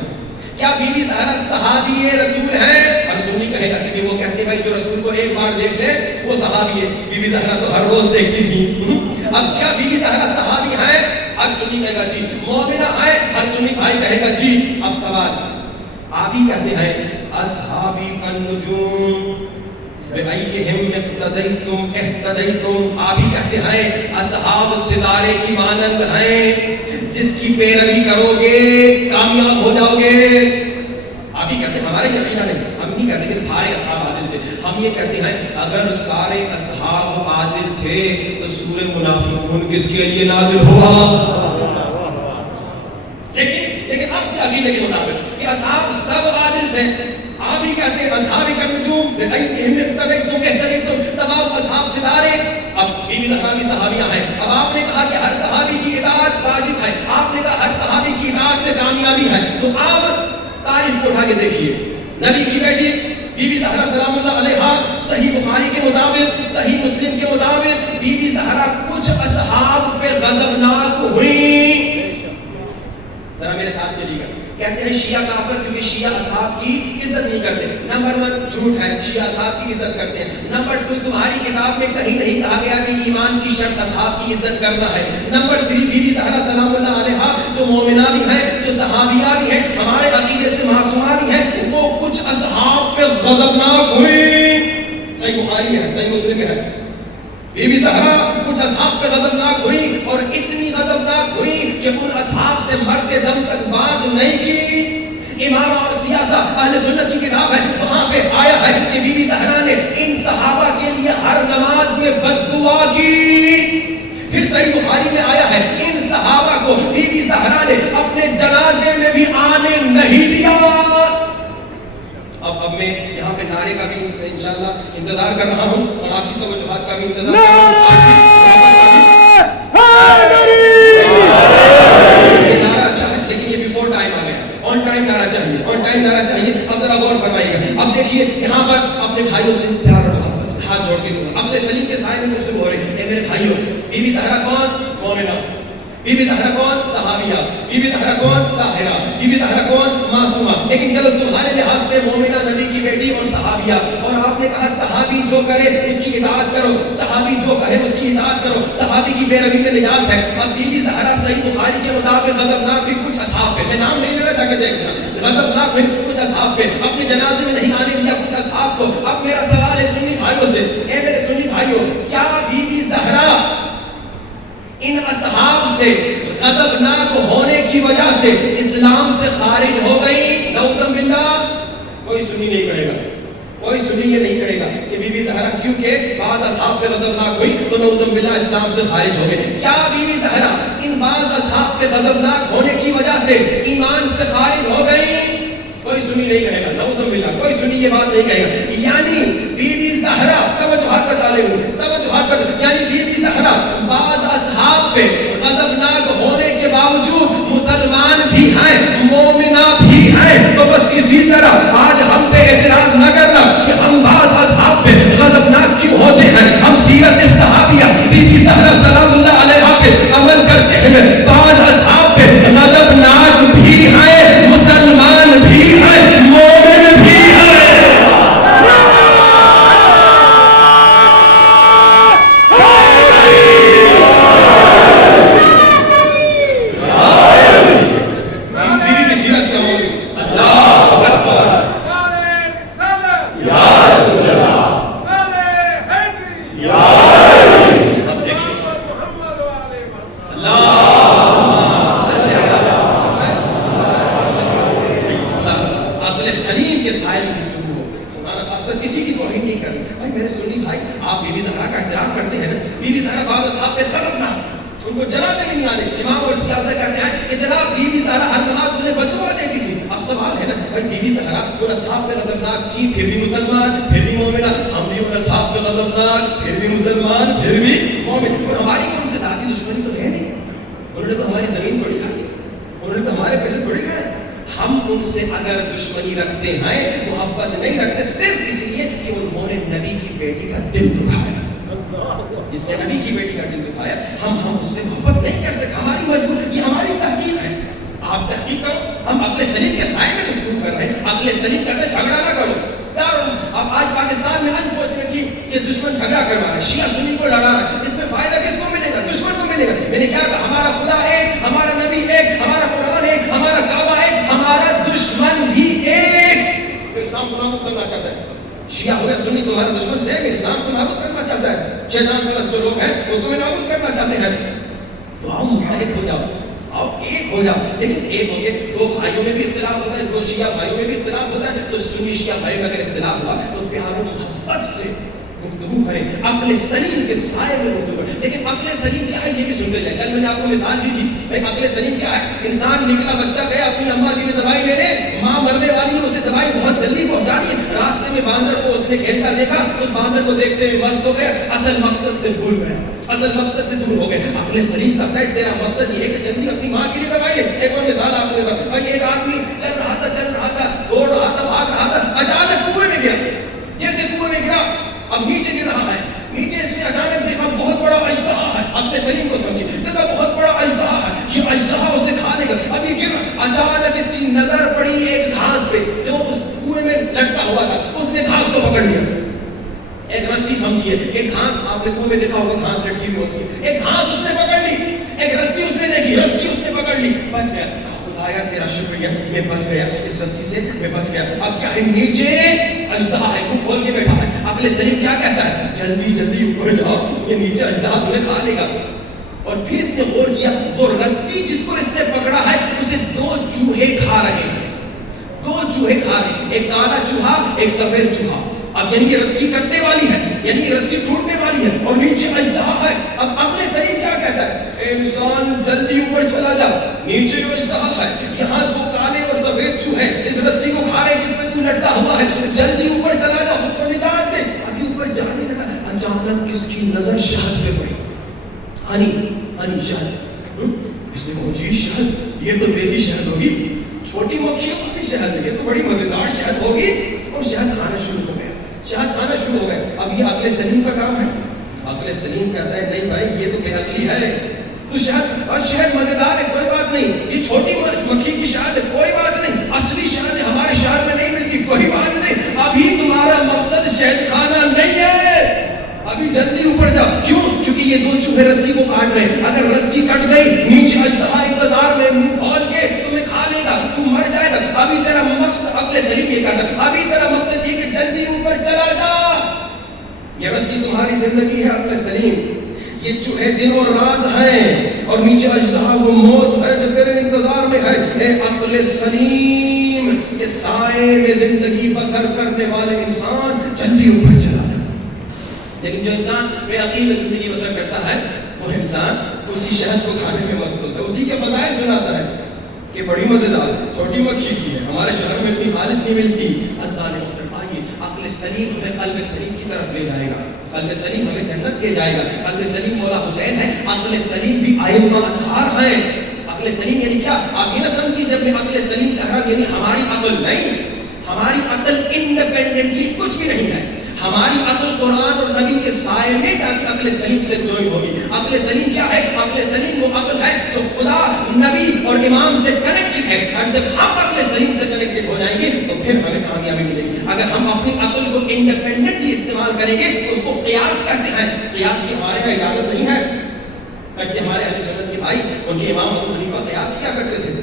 کیا بی بی زہرا صحابی رسول ہے؟ ہر سنی کہے گا, کیونکہ وہ کہتے ہیں بھائی جو رسول کو ایک بار دیکھ لے وہ صحابی ہے. بی بی زہرا تو ہر روز دیکھتی تھی. اب کیا بی بی زہرا صحابی ہے؟ ہر سنی کہے گا جی. مومنہ ہے؟ ہر سنی بھائی کہے گا جی. اب سوال, آپ ہی کہتے ہیں اصحابی کالنجوم بأیہم اقتدیتم اہتدیتم. آپ ہی کہتے ہیں اصحاب ستارے کی مانند ہیں, جس کی پیروی کرو گے کامیاب ہو جاؤ گے. آپ ہی کہتے ہیں, ہمارے یقینہ نہیں, ہم نہیں کہتے کہ سارے اصحاب عادل تھے. ہم یہ کہتے ہیں اگر سارے اصحاب عادل تھے تو سورہ منافقون کس کے لیے نازل ہوا؟ لیکن آپ کے عقیدے کے مطابق کہ اصحاب سب عادل تھے. آپ ہی کہتے ہیں اصحاب کالنجوم بأیہم اقتدیتم اہتدیتم, تمام اصحاب ستارے. اب بی بی زہرا بھی صحابیہ ہیں. اب آپ نے کہا کہ ہر صحابی کی اطاعت واجب ہے, آپ نے کہا ہر صحابی کی اطاعت میں کامیابی ہے. تو آپ تاریخ کو اٹھا کے دیکھیے, نبی کی بیٹی بی بی زہرا سلام اللہ علیہا صحیح بخاری کے مطابق, صحیح مسلم کے مطابق, بی بی زہرا کچھ اصحاب پہ غضبناک ہوئی. ذرا میرے ساتھ چلیے گا. کہتے ہیں شیعہ کافر کیونکہ شیعہ اصحاب کی عزت نہیں کرتے. نمبر 1 جھوٹ ہے, شیعہ اصحاب کی عزت کرتے ہیں. نمبر 2 تمہاری کتاب میں کہیں نہیں کہا گیا کہ ایمان کی شرط اصحاب کی عزت کرنا ہے. نمبر 3 بی بی زہرا سلام اللہ علیہا جو مومنہ بھی ہیں, جو صحابیہ بھی ہیں, ہمارے عقیدے سے معصومہ بھی ہیں, وہ کچھ اصحاب پہ غضبناک ہوئی. صحیح بخاری میں ہے, صحیح مسلم میں ہے. بی بی زہرا کچھ اصحاب پہ غضبناک ہوئی, اور اتنی غضبناک ہوئی کہ ان اصحاب سے مرتے دم تک بات نہیں کی. امام اور سیاسہ اہل سنت کی کتاب ہے, وہاں پہ آیا ہے کہ بی بی زہرا نے ان صحابہ کے لیے ہر نماز میں بد دعا کی. پھر صحیح بخاری میں آیا ہے ان صحابہ کو بی بی زہرا نے اپنے جنازے میں بھی آنے نہیں دیا. اب میں یہاں پہ نعرے کا بھی انشاءاللہ انتظار کر رہا ہوں, اور آپ کی توجہات کا بھی انتظار کر رہا ہوں. یہ نعرہ اچھا ہے, لیکن یہ بیفور ٹائم آ گیا. آن ٹائم نعرہ چاہیے, آن ٹائم نعرہ چاہیے. اب ذرا غور فرمائیے گا. اب دیکھیے یہاں پر اپنے بھائیوں سے پیار اور محبت سے ہاتھ جوڑ کے دوں, اپنے سلیم کے سائے میں گفتگو ہو رہی ہے. اے میرے بھائیوں, بی بی زہرا کون؟ مومنہ. بی بی زہرا کون؟ صحابیہ. بی بی زہرا کون؟ طاہرہ. بی بی زہرا کون؟ معصومہ. لیکن چلو تمہارے لحاظ سے مومنہ, نبی کی بیٹی اور صحابیہ, اور آپ نے کہا صحابی جو کرے اس کی اطاعت کرو, صحابی جو کہے اس کی اطاعت کرو, صحابی کی بے روی میں نجات ہے. اب بی بی زہرا صحیح بخاری کے مطابق غضبناک بھی کچھ اصحاب پہ, میں نام نہیں لے رہا تھا کہ دیکھنا, غضبناک بھی کچھ اصحاب پہ, اپنے جنازے میں نہیں آنے دیا کچھ اصحاب کو. اب میرا سوال ہے سنی بھائیوں سے, اے میرے سنی بھائیوں, کیا بی بی زہرا ان اصحاب سے غضبناک ہونے کی وجہ سے اسلام سے خارج ہو گئی؟ نعوذ باللہ. کوئی سنی نہیں کہے گا, کوئی سنی یہ نہیں کہے گا کہ بی بی زہرا کیونکہ بعض اصحاب پہ غضبناک ہوئی تو نعوذ باللہ اسلام سے خارج ہو گئے. کیا بی بی زہرا ان بعض اصحاب پہ غضبناک ہونے کی وجہ سے ایمان سے خارج ہو گئی؟ کوئی سنی نہیں کہے گا, نعوذ باللہ, کوئی سنی یہ بات نہیں کہے گا. یعنی بی بی زہرا, توجہات کا طالب ہوں, توجہات کا, یعنی بی بی زہرا بعض اصحاب پہ غضبناک ہونے کے باوجود مسلمان بھی ہیں, مومنہ بھی ہیں. تو بس اسی طرح آج ہم پہ اعتراض نہ کرنا کہ ہم بعض اصحاب پہ غضبناک کیوں ہوتے ہیں. ہم سیرت صحابیہ بی بی زہرا سلام اللہ علیہا پہ عمل کرتے ہیں. بعض اصحاب پہ غضبناک بھی ہیں, مسلمان بھی ہیں, مومن بھی ہیں. آپ تحقیق کرو. ہم عقل سلیم کے سائے میں گفتگو کر رہے ہیں. عقل سلیم کرتے جھگڑا نہ کرو. اب آج پاکستان میں انفارچونیٹلی یہ دشمن جھگڑا کروا رہا ہے, شیعہ سنی کو لڑا رہا ہے. اس میں فائدہ کس کو ملے گا؟ دشمن کو ملے گا. میں نے کیا کہا؟ ہمارا خدا ایک, ہمارا نبی ایک, ہمارا قرآن ایک, ہمارا کعبہ ایک, ہمارا دشمن بھی ایک. اسلام کو نابود کرنا چاہتا ہے. شیعہ ہو یا سنی تمہارا دشمن سے اسلام کو نابود کرنا چاہتا ہے. شیطان پرست جو لوگ ہیں وہ تمہیں نابود کرنا چاہتے ہیں. تو آؤ متحد ہو جاؤ, آؤ ایک ہو جاؤ. لیکن ایک ہو گے, دو بھائیوں میں بھی اختلاف ہوتا ہے, دو شیعہ بھائیوں میں بھی اختلاف ہوتا ہے, تو سنی شیعہ بھائی میں اگر اختلاف ہوا تو پیار و محبت سے گفتگو کریں, عقل سلیم کے سائے میں گفتگو کریں. لیکن عقل سلیم کیا ہے یہ بھی سنتے جائیں. کل میں نے آپ کو مثال دی تھی, عقل سلیم کیا ہے؟ انسان نکلا, بچہ گیا اپنی اماں کے لیے دوائی لینے, ماں مرنے والی ہے, اسے دوائی بہت جلدی پہنچانی ہے. راستے میں باندر کو اس نے کھیلتا دیکھا, اس باندر کو دیکھتے ہوئے مست ہو گیا, اصل مقصد سے بھول گیا, اصل مقصد سے دور ہو گئے. عقل سلیم کہتا ہے تیرا مقصد یہ ہے کہ جلدی اپنی ماں کے لیے دوائی ہے. ایک اور مثال آپ کو دیتا ہوں. بھائی ایک آدمی چل رہا تھا, دوڑ رہا تھا, بھاگ رہا تھا, اچانک کنویں میں گرا. جیسے کنویں میں گرا, اب نیچے گر رہا ہے, نیچے اس نے اچانک دیکھا بہت بڑا اژدہا ہے. عقل سلیم کو سمجھے, دیکھا بہت بڑا اژدہا ہے, یہ اژدہا اسے کھا لے گا. ابھی گر, اچانک اس کی نظر پڑی ایک گھاس پہ جو اس کنویں میں لٹکا ہوا تھا. اس نے گھاس کو پکڑ لیا. ایک رسی سمجھیے, ایک گھاس, آپ نے کنویں میں دیکھا ہوگا گھاس لٹکی ہوئی ہوتی ہے, ایک گھاس اس نے پکڑ لی. ایک رسی اس نے دیکھی, رسی اس نے پکڑ لی, بچ گیا. خدایا تیرا شکریہ, میں بچ گیا, اس رسی سے میں بچ گیا. اب کیا ہے, نیچے اژدہا ہے, منہ کھول کے بیٹھا ہے. عقل سلیم کیا کہتا ہے؟ جلدی جلدی اوپر جاؤ, یہ نیچے اژدہا تمہیں کھا لے گا. اور پھر اس نے غور کیا, وہ رسی جس کو اس نے پکڑا ہے اسے دو چوہے کھا رہے ہیں. دو چوہے کھا رہے ہیں, ایک کالا چوہا, ایک سفید چوہا. اب یعنی یہ رسی کٹنے والی ہے, یعنی یہ رسی ٹوٹنے والی ہے, اور نیچے اژدہا ہے. اب عقل سلیم کیا کہتا ہے؟ اے انسان جلدی اوپر چلا جا, نیچے جو اژدہا ہے, یہاں دو کالے اور سفید چوہے اس رسی کو کھا رہے جس میں تو لٹکا ہوا ہے, جلدی اوپر چلا جا, اوپر نجات دے. ابھی اوپر جانے لگا, اچانک اس کی نظر شہد پہ پڑی. ہنی شہد. اس نے کہا جی شہد, یہ تو دیسی شہد ہوگی, چھوٹی مکھیوں والی شہد ہے, یہ تو بڑی مزیدار شہد ہوگی. اور شہد کھانا شروع ہو گیا, شہد کھانا شروع ہو گئے. اب یہ عقل سلیم کا کام ہے. عقل سلیم کہتا ہے نہیں بھائی یہ تو بے عقلی ہے, تو شہد, اور شہد مزیدار ہے کوئی بات نہیں, یہ چھوٹی مکھی کی شہد ہے کوئی بات نہیں, اصلی شہد ہمارے شہر میں نہیں ملتی کوئی بات نہیں. ابھی تمہارا مقصد شہد کھانا نہیں ہے, ابھی جلدی اوپر جاؤ. کیوں؟ کیونکہ یہ دو چوہے رسی کو کاٹ رہے ہیں. اگر رسی کٹ گئی, نیچے اژدہا انتظار میں منہ کھول کے تمہیں کھا لے گا, تم مر جائے گا. ابھی تیرا مقصد, عقل سلیم یہ کہتا ہے, ابھی تیرا مقصد یہ کہ جلدی اوپر چلا جا. یہ رسی تمہاری زندگی ہے عقل سلیم, یہ چوہے دن اور رات ہیں, اور نیچے اژدہا وہ موت ہے جو تیرے انتظار میں ہے. اے عقل سلیم کے سائے میں زندگی بسر کرنے والے انسان, جلدی اوپر چلا جا. لیکن جو انسان بے عقلی میں زندگی بسر کرتا ہے, وہ انسان اسی شہد کو کھانے میں مست ہوتا ہے, اسی کے فضائل سناتا ہے کہ بڑی مزیدار ہے, چھوٹی مکھی کی ہے, ہمارے شہر میں اتنی خالص نہیں ملتی. آئیے عقل سلیم ہمیں قلب سلیم کی طرف لے جائے گا, قلب سلیم ہمیں جنت لے جائے گا. قلب سلیم مولا حسین ہے, عقل سلیم بھی ائمہ اطہار ہیں. عقل سلیم یعنی کیا؟ آپ یہ نہ سمجھیے جب میں عقل سلیم کہہ رہا یعنی ہماری عقل نہیں, ہماری عقل انڈیپینڈنٹلی کچھ بھی نہیں ہے. ہماری عقل قرآن اور نبی کے سائے میں جا کے عقل سلیم سے جوڑی ہوگی. عقل سلیم کیا ہے؟ عقل سلیم وہ عقل ہے جو خدا, نبی اور امام سے کنیکٹڈ ہے. اور جب ہم عقل سلیم سے کنیکٹڈ ہو جائیں گے تو پھر ہمیں کامیابی ملے گی. اگر ہم اپنی عقل کو انڈیپینڈنٹلی استعمال کریں گے تو اس کو قیاس کہتے ہیں. قیاس کی ہمارے یہاں اجازت نہیں ہے, بلکہ ہمارے اہل سنت کے بھائی, ان کے امام ابو حنیفہ قیاس کیا کرتے تھے.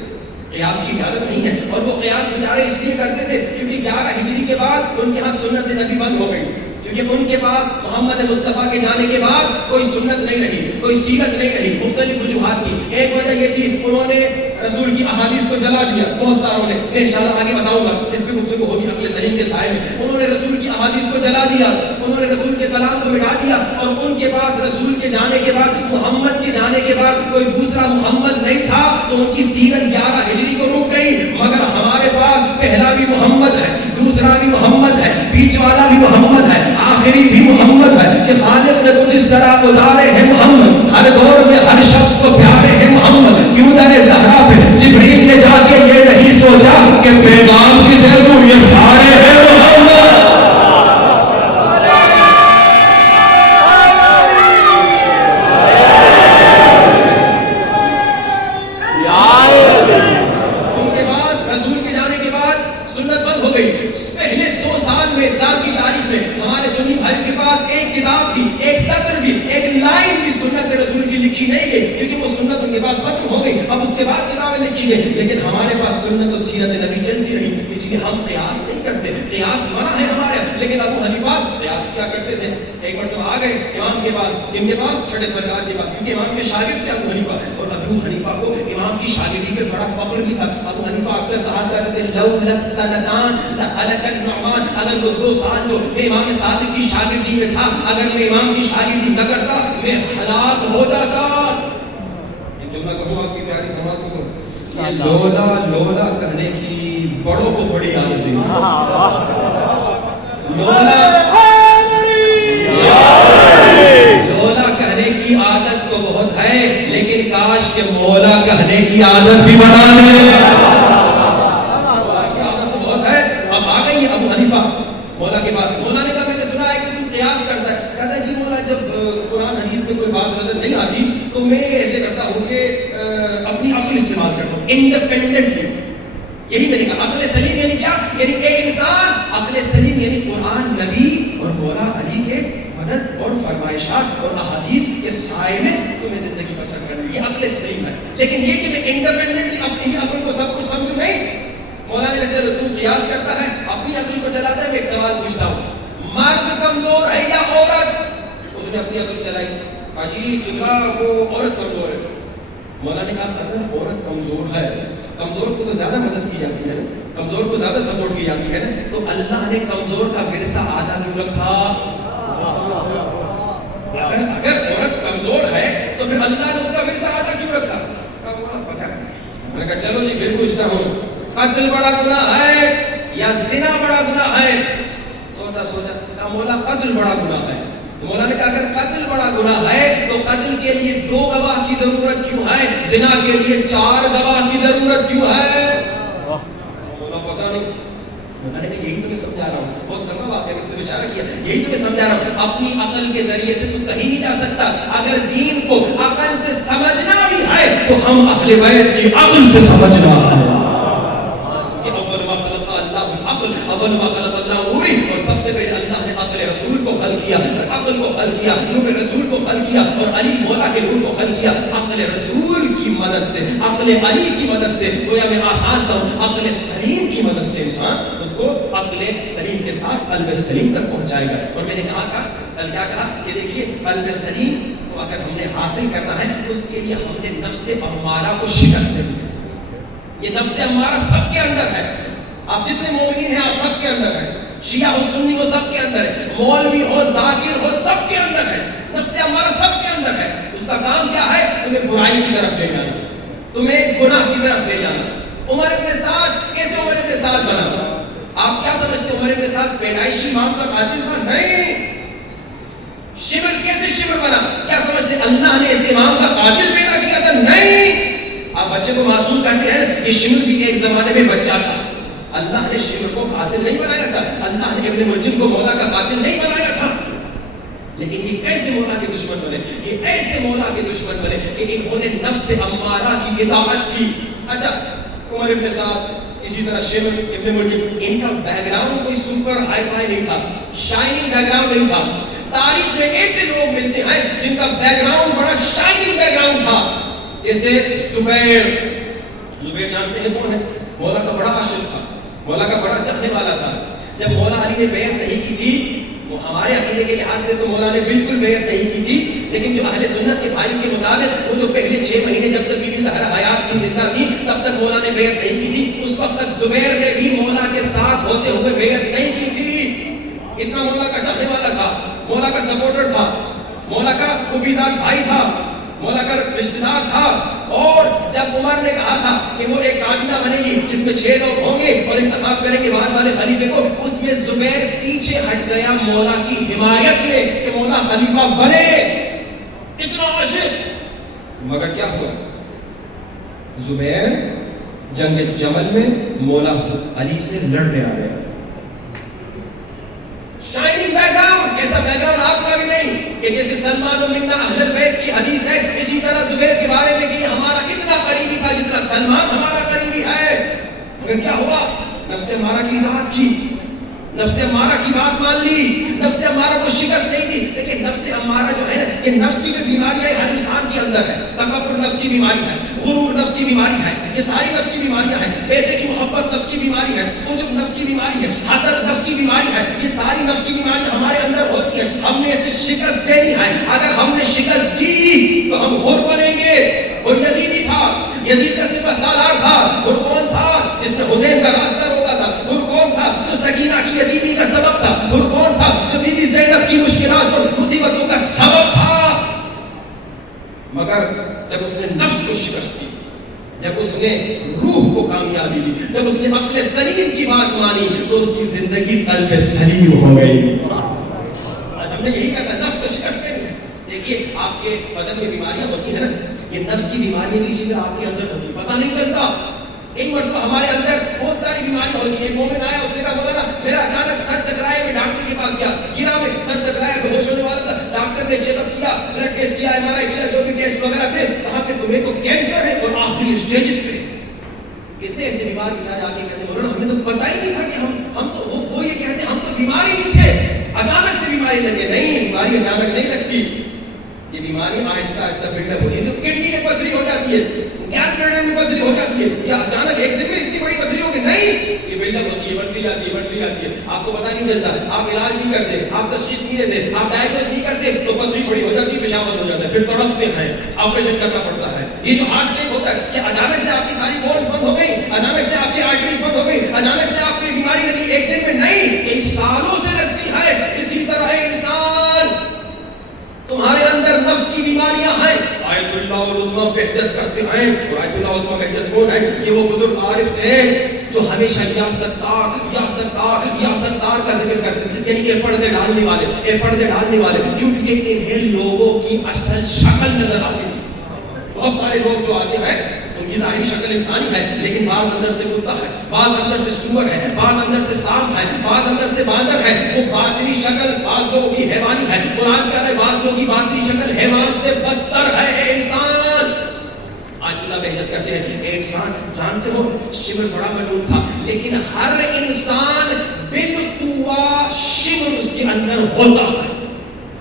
قیاس کی اجازت نہیں ہے, اور وہ قیاس بیچارے اس لیے کرتے تھے کیونکہ 11 ہجری کے بعد ان کے ہاں سنت نبی بند ہو گئی. کیونکہ ان کے پاس محمد مصطفیٰ کے جانے کے بعد کوئی سنت نہیں رہی, کوئی سیرت نہیں رہی, مختلف وجوہات کی. ایک وجہ یہ تھی انہوں نے رسول کی احادیث کو جلا دیا, بہت ساروں نے, میں انشاءاللہ آگے بتاؤں گا, اس پہ گفتگو ہوگی عقل سلیم کے سائے میں. انہوں نے رسول کی احادیث کو جلا دیا, انہوں نے رسول کے کلام کو مٹا دیا, اور ان کے پاس رسول کے جانے کے بعد, محمد کے جانے کے بعد کوئی دوسرا محمد نہیں تھا, تو ان کی سیرت 11 ہجری کو رک گئی. مگر ہمارے پاس پہلا بھی محمد ہے, دوسرا بھی محمد ہے, بیچ والا بھی محمد ہے, آخری بھی محمد ہے, کہ خالق نے کچھ اس طرح اتارے ہیں محمد, ہر دور میں ہر شخص کو پیارے ہیں محمد. کیوں در زہرا پہ جبریل نے جا کے یہ نہیں سوچا کہ پیغام کسے دوں, یہ سارے ہیں محمد. اسلام کی تاریخ میں ہمارے سنی بھائیوں کے پاس ایک کتاب بھی، ایک سطر بھی، ایک لائن بھی سنت رسول کی لکھی نہیں گئی، کیونکہ وہ سنت ان کے پاس ختم ہو گئی، اب اس کے بعد کتابیں لکھی گئی، لیکن ہمارے پاس سنت و سیرت نبی چلتی رہی، اس لیے ہم قیاس نہیں کرتے، قیاس منع ہے ہمارے، لیکن ابو حنیفہ قیاس کیا کرتے تھے؟ ایک مرتبہ آ گئے امام کے پاس، کن کے پاس؟ چھٹے سرکار کے پاس، کیونکہ امام کے شاگرد تھے ابو حنیفہ، اور ابو حنیفہ کو امام کی شاگردی پہ بڑا فخر بھی تھا۔ ابو حنیفہ اکثر کہا کرتے تھے لولا السنتان لهلك النعمان، اگر وہ 2 سال جو میں امام صادق کی شاگردی میں تھا، اگر میں امام کی شاگردی نہ کرتا میں ہلاک ہو جاتا۔ ایک جملہ کہوں آپ کی پیاری سماعت کو، یہ لولا لولا کہنے کی بڑوں کو بڑی عادت ہے۔ لولا کہنے کی عادت تو بہت ہے، لیکن کاش کہ مولا کہنے کی عادت بھی بنا لے۔ عادت تو بہت ہے۔ اب آ گئی ابو حنیفہ مولا کے پاس، مولا نے کہا میں نے سنا ہے کہ تم قیاس کرتا ہے۔ کہتا جی مولا جب قرآن حدیث میں کوئی بات نظر نہیں آتی تو میں ایسے کرتا ہوں کہ اپنی عقل استعمال کرتا ہوں، انڈیپینڈنٹلی۔ یہی میں نے کہا عقل سلیم یعنی کیا؟ یعنی ایک انسان عقل سلیم یعنی قرآن، نبی اور مولا علی کے مدد اور فرمائشات اور احادیث کے سائے میں تمہیں زندگی بسر کرنی، یہ عقل سلیم ہے۔ لیکن یہ کہ میں انڈیپینڈنٹلی اپنی ہی عقل کو سب کچھ سمجھوں نہیں۔ مولا نے چلو تو قیاس کرتا ہے، اپنی عقل کو چلاتا ہے، میں ایک سوال پوچھتا ہوں، مرد کمزور ہے یا عورت؟ اس نے اپنی عقل چلائی، کہا جی قبلہ وہ عورت کمزور ہے۔ مولا نے کہا اگر عورت کمزور ہے، کمزور کو تو زیادہ مدد کی جاتی ہے نا، کمزور کو زیادہ سپورٹ کی جاتی ہے نا، تو اللہ نے کمزور کا ورثہ آدھا کیوں رکھا؟ اگر عورت کمزور ہے تو پھر اللہ نے اس کا ورثہ آدھا کیوں رکھا؟ پتہ نہیں۔ میں نے کہا چلو جی پھر پوچھتا ہوں، قتل بڑا گناہ ہے یا زنا بڑا گناہ ہے؟ سوچا کہا مولا قتل بڑا گناہ ہے۔ مولا نے کہا اگر قتل بڑا گناہ ہے تو قتل کے لیے 2 گواہ کی ضرورت کیوں ہے؟ زنا کے لیے 4 گواہ کی ضرورت کیوں ہے؟ مولا پتہ نہیں۔ میں نے کہا یہی تو میں سمجھا رہا ہوں، بہت لمبا بات ہے، میں سے اشارہ کیا، یہی تو میں سمجھا رہا ہوں، اپنی عقل کے ذریعے سے تو کہیں نہیں جا سکتا۔ اگر دین کو عقل سے سمجھنا بھی ہے تو ہم اہل بیت کی عقل سے سمجھنا ہے۔ اول ما خلق اللہ نوری، اور سب سے پہلے اللہ نے عقل رسول کو خلق کیا، عقل کو خلق کیا، نور رسول کو خلق کیا، اور علی مولا کے نور کو خلق کیا۔ عقل رسول کی مدد سے، عقل علی کی مدد سے، گویا میں آسان کہوں عقل سلیم کی مدد سے انسان خود کو عقل سلیم کے ساتھ قلب سلیم تک پہنچائے گا۔ اور میں نے کیا کہا کہ دیکھیے قلب سلیم کو اگر ہم نے حاصل کرنا ہے، اس کے لیے ہم نے نفس امارہ کو شکست دینی ہے۔ یہ نفس امارہ سب کے اندر ہے، آپ جتنے مومنین ہیں آپ سب کے اندر ہے، شیعہ ہو سنی ہو سب کے اندر ہے، مولوی ہو ذاکر ہو سب کے اندر ہے، نفس امارہ سب کے اندر ہے۔ اس کا کام کیا ہے؟ تمہیں برائی کی طرف لے جانا، تمہیں گناہ کی طرف لے جانا۔ عمر ابن سعد کیسے عمر ابن سعد بنا؟ آپ کیا سمجھتے عمر ابن سعد پیدائشی امام کا قاتل تھا؟ نہیں۔ شمر کیسے شمر بنا؟ کیا سمجھتے اللہ نے اس امام کا قاتل پیدا کیا تھا؟ نہیں۔ آپ بچے کو معصوم کہتے ہیں، یہ شمر بھی ایک زمانے میں بچہ تھا، اللہ نے شمر کو قاتل نہیں بنایا تھا، اللہ نے ابن ملجم کو مولا کا قاتل نہیں بنایا تھا۔ لیکن یہ کیسے مولا کے دشمن بنے؟ یہ ایسے مولا کے دشمن بنے کہ انہوں نے نفس امارہ کی اطاعت کی۔ اچھا عمر ابن سعد، اسی طرح شمر، ابن ملجم، ان کا بیک گراؤنڈ کوئی سپر ہائی فائی نہیں تھا، شائننگ بیک گراؤنڈ نہیں تھا۔ تاریخ میں ایسے لوگ ملتے ہیں جن کا بیک گراؤنڈ بڑا شائننگ بیک گراؤنڈ تھا، جیسے زبیر جانتے ہیں کون ہے؟ مولا کا بڑا عاشق تھا، مولا کا بڑا چاہنے والا تھا۔ جب مولا علی نے بیعت نہیں کی تھی، وہ ہمارے عقیدے کے لحاظ سے تو مولا نے بالکل بیعت نہیں کی تھی، لیکن جو اہل سنت کے بھائیوں کے مطابق وہ جو پہلے 6 مہینے جب تک بی بی زہرا حیات کی زندہ تھی تب تک مولا نے بیعت نہیں کی تھی، اس وقت تک زبیر نے بھی مولا کے ساتھ ہوتے ہوئے بیعت نہیں کی تھی۔ اتنا مولا کا چاہنے والا تھا، مولا کا سپورٹر تھا، مولا کا قبیزات بھائی تھا، مولا کا رشتہ دار تھا۔ اور جب عمر نے کہا تھا کہ وہ ایک کابینہ بنے گی جس میں 6 لوگ ہوں گے اور انتخاب کریں گے بعد والے خلیفے کو، اس میں زبیر پیچھے ہٹ گیا مولا کی حمایت میں کہ مولا خلیفہ بنے، اتنا عاشق۔ مگر کیا ہوا؟ زبیر جنگ جمل میں مولا علی سے لڑنے آ گیا۔ شائننگ بیک گراؤنڈ، ایسا بیک گراؤنڈ آپ کا بھی نہیں کہ جیسے سلمان منا اہل البیت کی حدیث ہے، اسی طرح زبیر کے بارے میں کہ ہمارا اتنا قریبی تھا جتنا سلمان ہمارا قریبی ہے۔ مگر کیا ہوا؟ نفس ہمارا کی اطاعت کی، نفس امارہ کی بات مان لی، نفس امارہ کو شکست نہیں دی. لیکن نفس امارہ جو ہے نا، یہ نفس کی جو بیماری ہے ہر انسان کے اندر ہے. تکبر نفس کی بیماری ہے، غرور نفس کی بیماری ہے، یہ ساری نفس کی بیماریاں ہیں. پیسے کی محبت نفس کی بیماری ہے، عجب نفس کی بیماری ہے، حسد نفس کی بیماری ہے. یہ ساری نفس کی بیماری ہمارے اندر ہوتی ہے. ہم نے اسے شکست دینی ہے. اگر ہم نے شکست دی تو ہم حر بنیں گے. اور یزیدی تھا، یزید کا سپہ سالار تھا. اور کون تھا جس نے حسین کا راستہ روکا تھا؟ اور کون تھا جو سکینہ کی یتیمی کا سبب تھا؟ اور کون تھا جو بی بی زینب کی مشکلات اور مصیبتوں کا سبب تھا؟ مگر جب اس نے نفس کو شکست دی، جب اس نے روح کو کامیابی دی، جب اس نے عقل سلیم کی بات مانی، تو اس کی زندگی قلب سلیم ہو گئی. آج ہم نے یہی کرنا، نفس کو شکست دینی ہے. دیکھیے آپ کے بدن میں بیماریاں ہوتی ہیں نا، یہ نفس کی بیماریاں بھی اسی میں آپ کے اندر ہوتی ہیں، پتہ نہیں چلتا. ایک مرتبہ ہمارے اندر بہت ساری بیماریاں ہوتی ہیں. ایک مومن آیا، اس نے کہا بولا نا میرا اچانک سر چکرایا، میں ڈاکٹر کے پاس گیا، گرا میں سر چکرایا، بے ہوش ہونے والا تھا. ڈاکٹر نے چیک اپ کیا، بلڈ ٹیسٹ کیا، ایم آر آئی کیا، جو بھی ٹیسٹ وغیرہ تھے، کہا کہ تمہیں تو کینسر ہے اور آخری اسٹیجز پہ. کتنے ایسے بیمار بیچارے آ کے کہتے مولانا ہمیں تو پتہ ہی نہیں تھا کہ ہم تو وہ یہ کہتے ہم تو بیمار ہی نہیں تھے، اچانک سے بیماری لگے. نہیں، بیماری اچانک نہیں لگتی، یہ بیماری آہستہ آہستہ بلڈ اپ ہوتی ہے. تو کڈنی میں پتھری ہو جاتی ہے، گیس بلیڈر میں پتھری ہو جاتی ہے، یا اچانک ایک دن میں اتنی بڑی پتھری ہوگی؟ نہیں، یہ بلڈ اپ ہوتی ہے، بڑھتی جاتی ہے، بڑھتی جاتی ہے. آپ کو پتہ نہیں چلتا، آپ علاج نہیں کرتے، آپ تشخیص نہیں دیتے، آپ ڈائگنوز نہیں کرتے، تو پتھری بڑی ہو جاتی ہے، پیشاب بند ہو جاتا ہے، پھر تڑپتے ہیں، آپریشن کرنا پڑتا ہے. یہ جو ہارٹ اٹیک ہوتا ہے کہ اچانک سے آپ کی ساری بونز بند ہو گئی، اچانک سے آپ کی آرٹریز بند ہو گئی، اچانک سے آپ کو یہ بیماری لگی ایک دن میں. نہیں، یہ سالوں سے لگتی ہے. اسی طرح ہے انسان، تمہارے اندر نفس کی بیماریاں ہیں. آیت اللہ العظمیٰ بہجت کرتے ہیں. اور آیت اللہ العظمیٰ بہجت کون ہے؟ یہ وہ بزرگ عارف تھے جو ہمیشہ یا ستار یا ستار یا ستار کا ذکر کرتے تھے، یعنی یہ پردے ڈالنے والے، یہ پردے ڈالنے والے. کیونکہ انہیں لوگوں کی اصل شکل نظر آتی تھی. بہت سارے لوگ جو آتے ہیں ان کی ظاہری شکل انسانی ہے، لیکن بعض اندر سے کتا ہے، بعض اندر سے سور ہے، بعض اندر سے سانپ ہے، بعض اندر سے باندر ہے. وہ باطنی شکل بعض لوگوں کی حیوانی ہے. قرآن کہتا ہے بعض لوگوں کی باطنی شکل حیوان سے بدتر ہے. اے انسان، آج اللہ بہجت کرتے ہیں، اے انسان جانتے ہو شمر بڑا ملعون تھا، لیکن ہر انسان بالقوہ شمر اس کے اندر ہوتا ہے.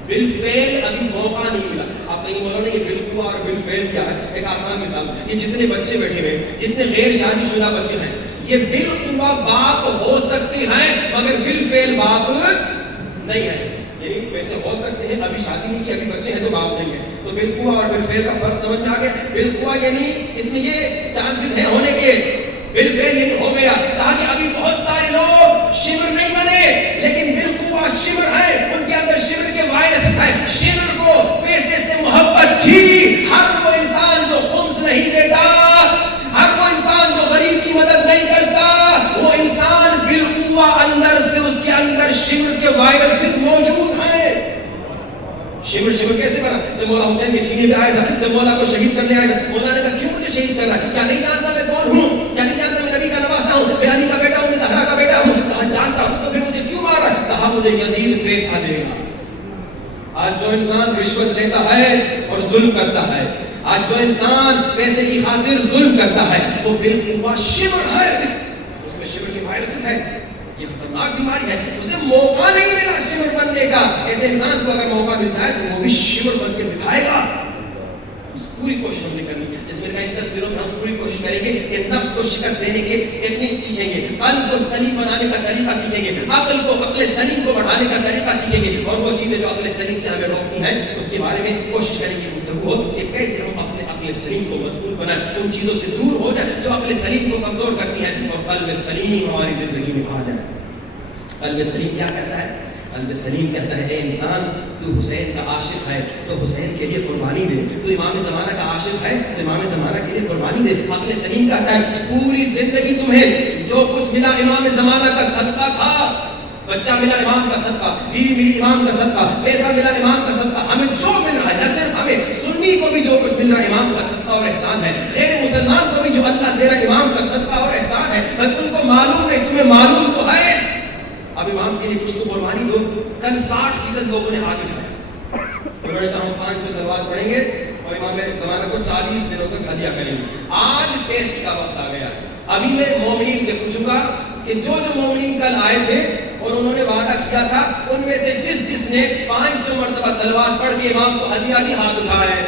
بالفعل ابھی موقع نہیں ملا. آپ کہیں بولو نا یہ بالقوہ اور بالفعل کیا ہے؟ ایک آسان مثال، یہ جتنے بچے بیٹھے ہوئے، جتنے غیر شادی شدہ بچے ہیں، یہ بالقوہ باپ ہو سکتے ہیں مگر بالفعل باپ نہیں ہے. یعنی ویسے ہو سکتے ہیں، ابھی شادی نہیں کی، ابھی بچے ہیں تو باپ نہیں ہے. تو بالقوہ اور بالفعل کا فرق سمجھ میں آ گیا. بالقوہ یعنی اس میں یہ چانسز ہیں ہونے کے، بالفعل یعنی ہو گیا. کہا کہ ابھی بہت سارے لوگ شمر نہیں بنے لیکن بالقوہ شمر ہے، ان کے اندر شمر کے وائرس ہے. شمر کو پیسے سے محبت تھی. ہر وہ انسان جو خمس نہیں دیتا، ہر وہ انسان جو غریب کی مدد نہیں کرتا، وہ انسان بالقوہ اندر سے اس کے اندر شمر کے وائرس موجود ہیں. شمر کیسے بنا؟ جب مولا حسین کے سینے پہ آیا تھا، جب مولا کو شہید کرنے آیا تھا، مولا نے کہا کیوں مجھے شہید کر رہا ہے؟ کیا نہیں جانتا میں کون ہوں؟ کیا نہیں جانتا میں نبی کا نواسا ہوں، میں علی کا بیٹا ہوں، میں زہرا کا بیٹا ہوں؟ کہا جانتا ہوں. تو پھر مجھے کیوں مارا؟ کہا مجھے یزید پیسہ دے گا. آج جو انسان رشوت لیتا ہے اور ظلم کرتا ہے، آج جو انسان پیسے کی خاطر ظلم کرتا ہے، وہ بالقوہ شمر ہے، اس میں شمر کے وائرس ہے. یہ خطرناک بیماری ہے. اسے موقع نہیں ملا شمر بننے کا. ایسے انسان کو اگر موقع مل جائے تو وہ بھی شمر بن کے دکھائے گا. پوری کوشش ہم نے کرنی. اس میں 10 دنوں میں ہم پوری کوشش کریں گے کہ نفس کو شکست دینے کے ٹیکنیک سیکھیں گے، قلب کو سلیم بنانے کا طریقہ سیکھیں گے، عقل سلیم کو بڑھانے کا طریقہ سیکھیں گے، اور وہ چیزیں جو عقل سلیم سے ہمیں روکتی ہیں اس کے بارے میں کوشش کریں گے گفتگو ہو کہ کیسے ہم اپنے عقل سلیم کو مضبوط بنائیں، ان چیزوں سے دور ہو جائیں جو عقل سلیم کو کمزور کرتی ہیں، اور قلب سلیم ہماری زندگی میں آ جائے. قلب سلیم کیا کہتا ہے؟ قلب سلیم کہتا ہے اے انسان تو حسین کا عاشق ہے تو حسین کے لیے قربانی دے. تو امام زمانہ کا عاشق ہے تو امام زمانہ کے لیے قربانی دے. عقل سلیم کہتا ہے پوری زندگی تمہیں جو کچھ ملا امام زمانہ کا صدقہ تھا. بچہ ملا امام کا صدقہ، بیوی ملی امام کا صدقہ، پیسہ ملا امام کا صدقہ. ہمیں جو مل رہا ہے، نہ صرف ہمیں، سنی کو بھی جو کچھ مل رہا ہے امام کا صدقہ اور احسان ہے. غیر مسلمان کو بھی جو اللہ دے رہا ہے امام کا صدقہ اور احسان ہے. ان کو معلوم نہیں، تمہیں معلوم تو ہے. اب امام کے لیے کچھ تو قربانی دو. کل 60% لوگوں نے ہاتھ اٹھایا. انہوں نے کہا ہم 500 سلوات پڑھیں گے اور امام زمانہ کو 40 دنوں تک ہدیہ کریں گے. آج ٹیسٹ کا وقت آ گیا. ابھی میں مومنین سے پوچھوں گا کہ جو مومنین کل آئے تھے اور انہوں نے وعدہ کیا تھا ان میں سے جس نے 500 مرتبہ صلوات پڑھ کے امام کو ہدیہ دی ہاتھ اٹھایا ہے.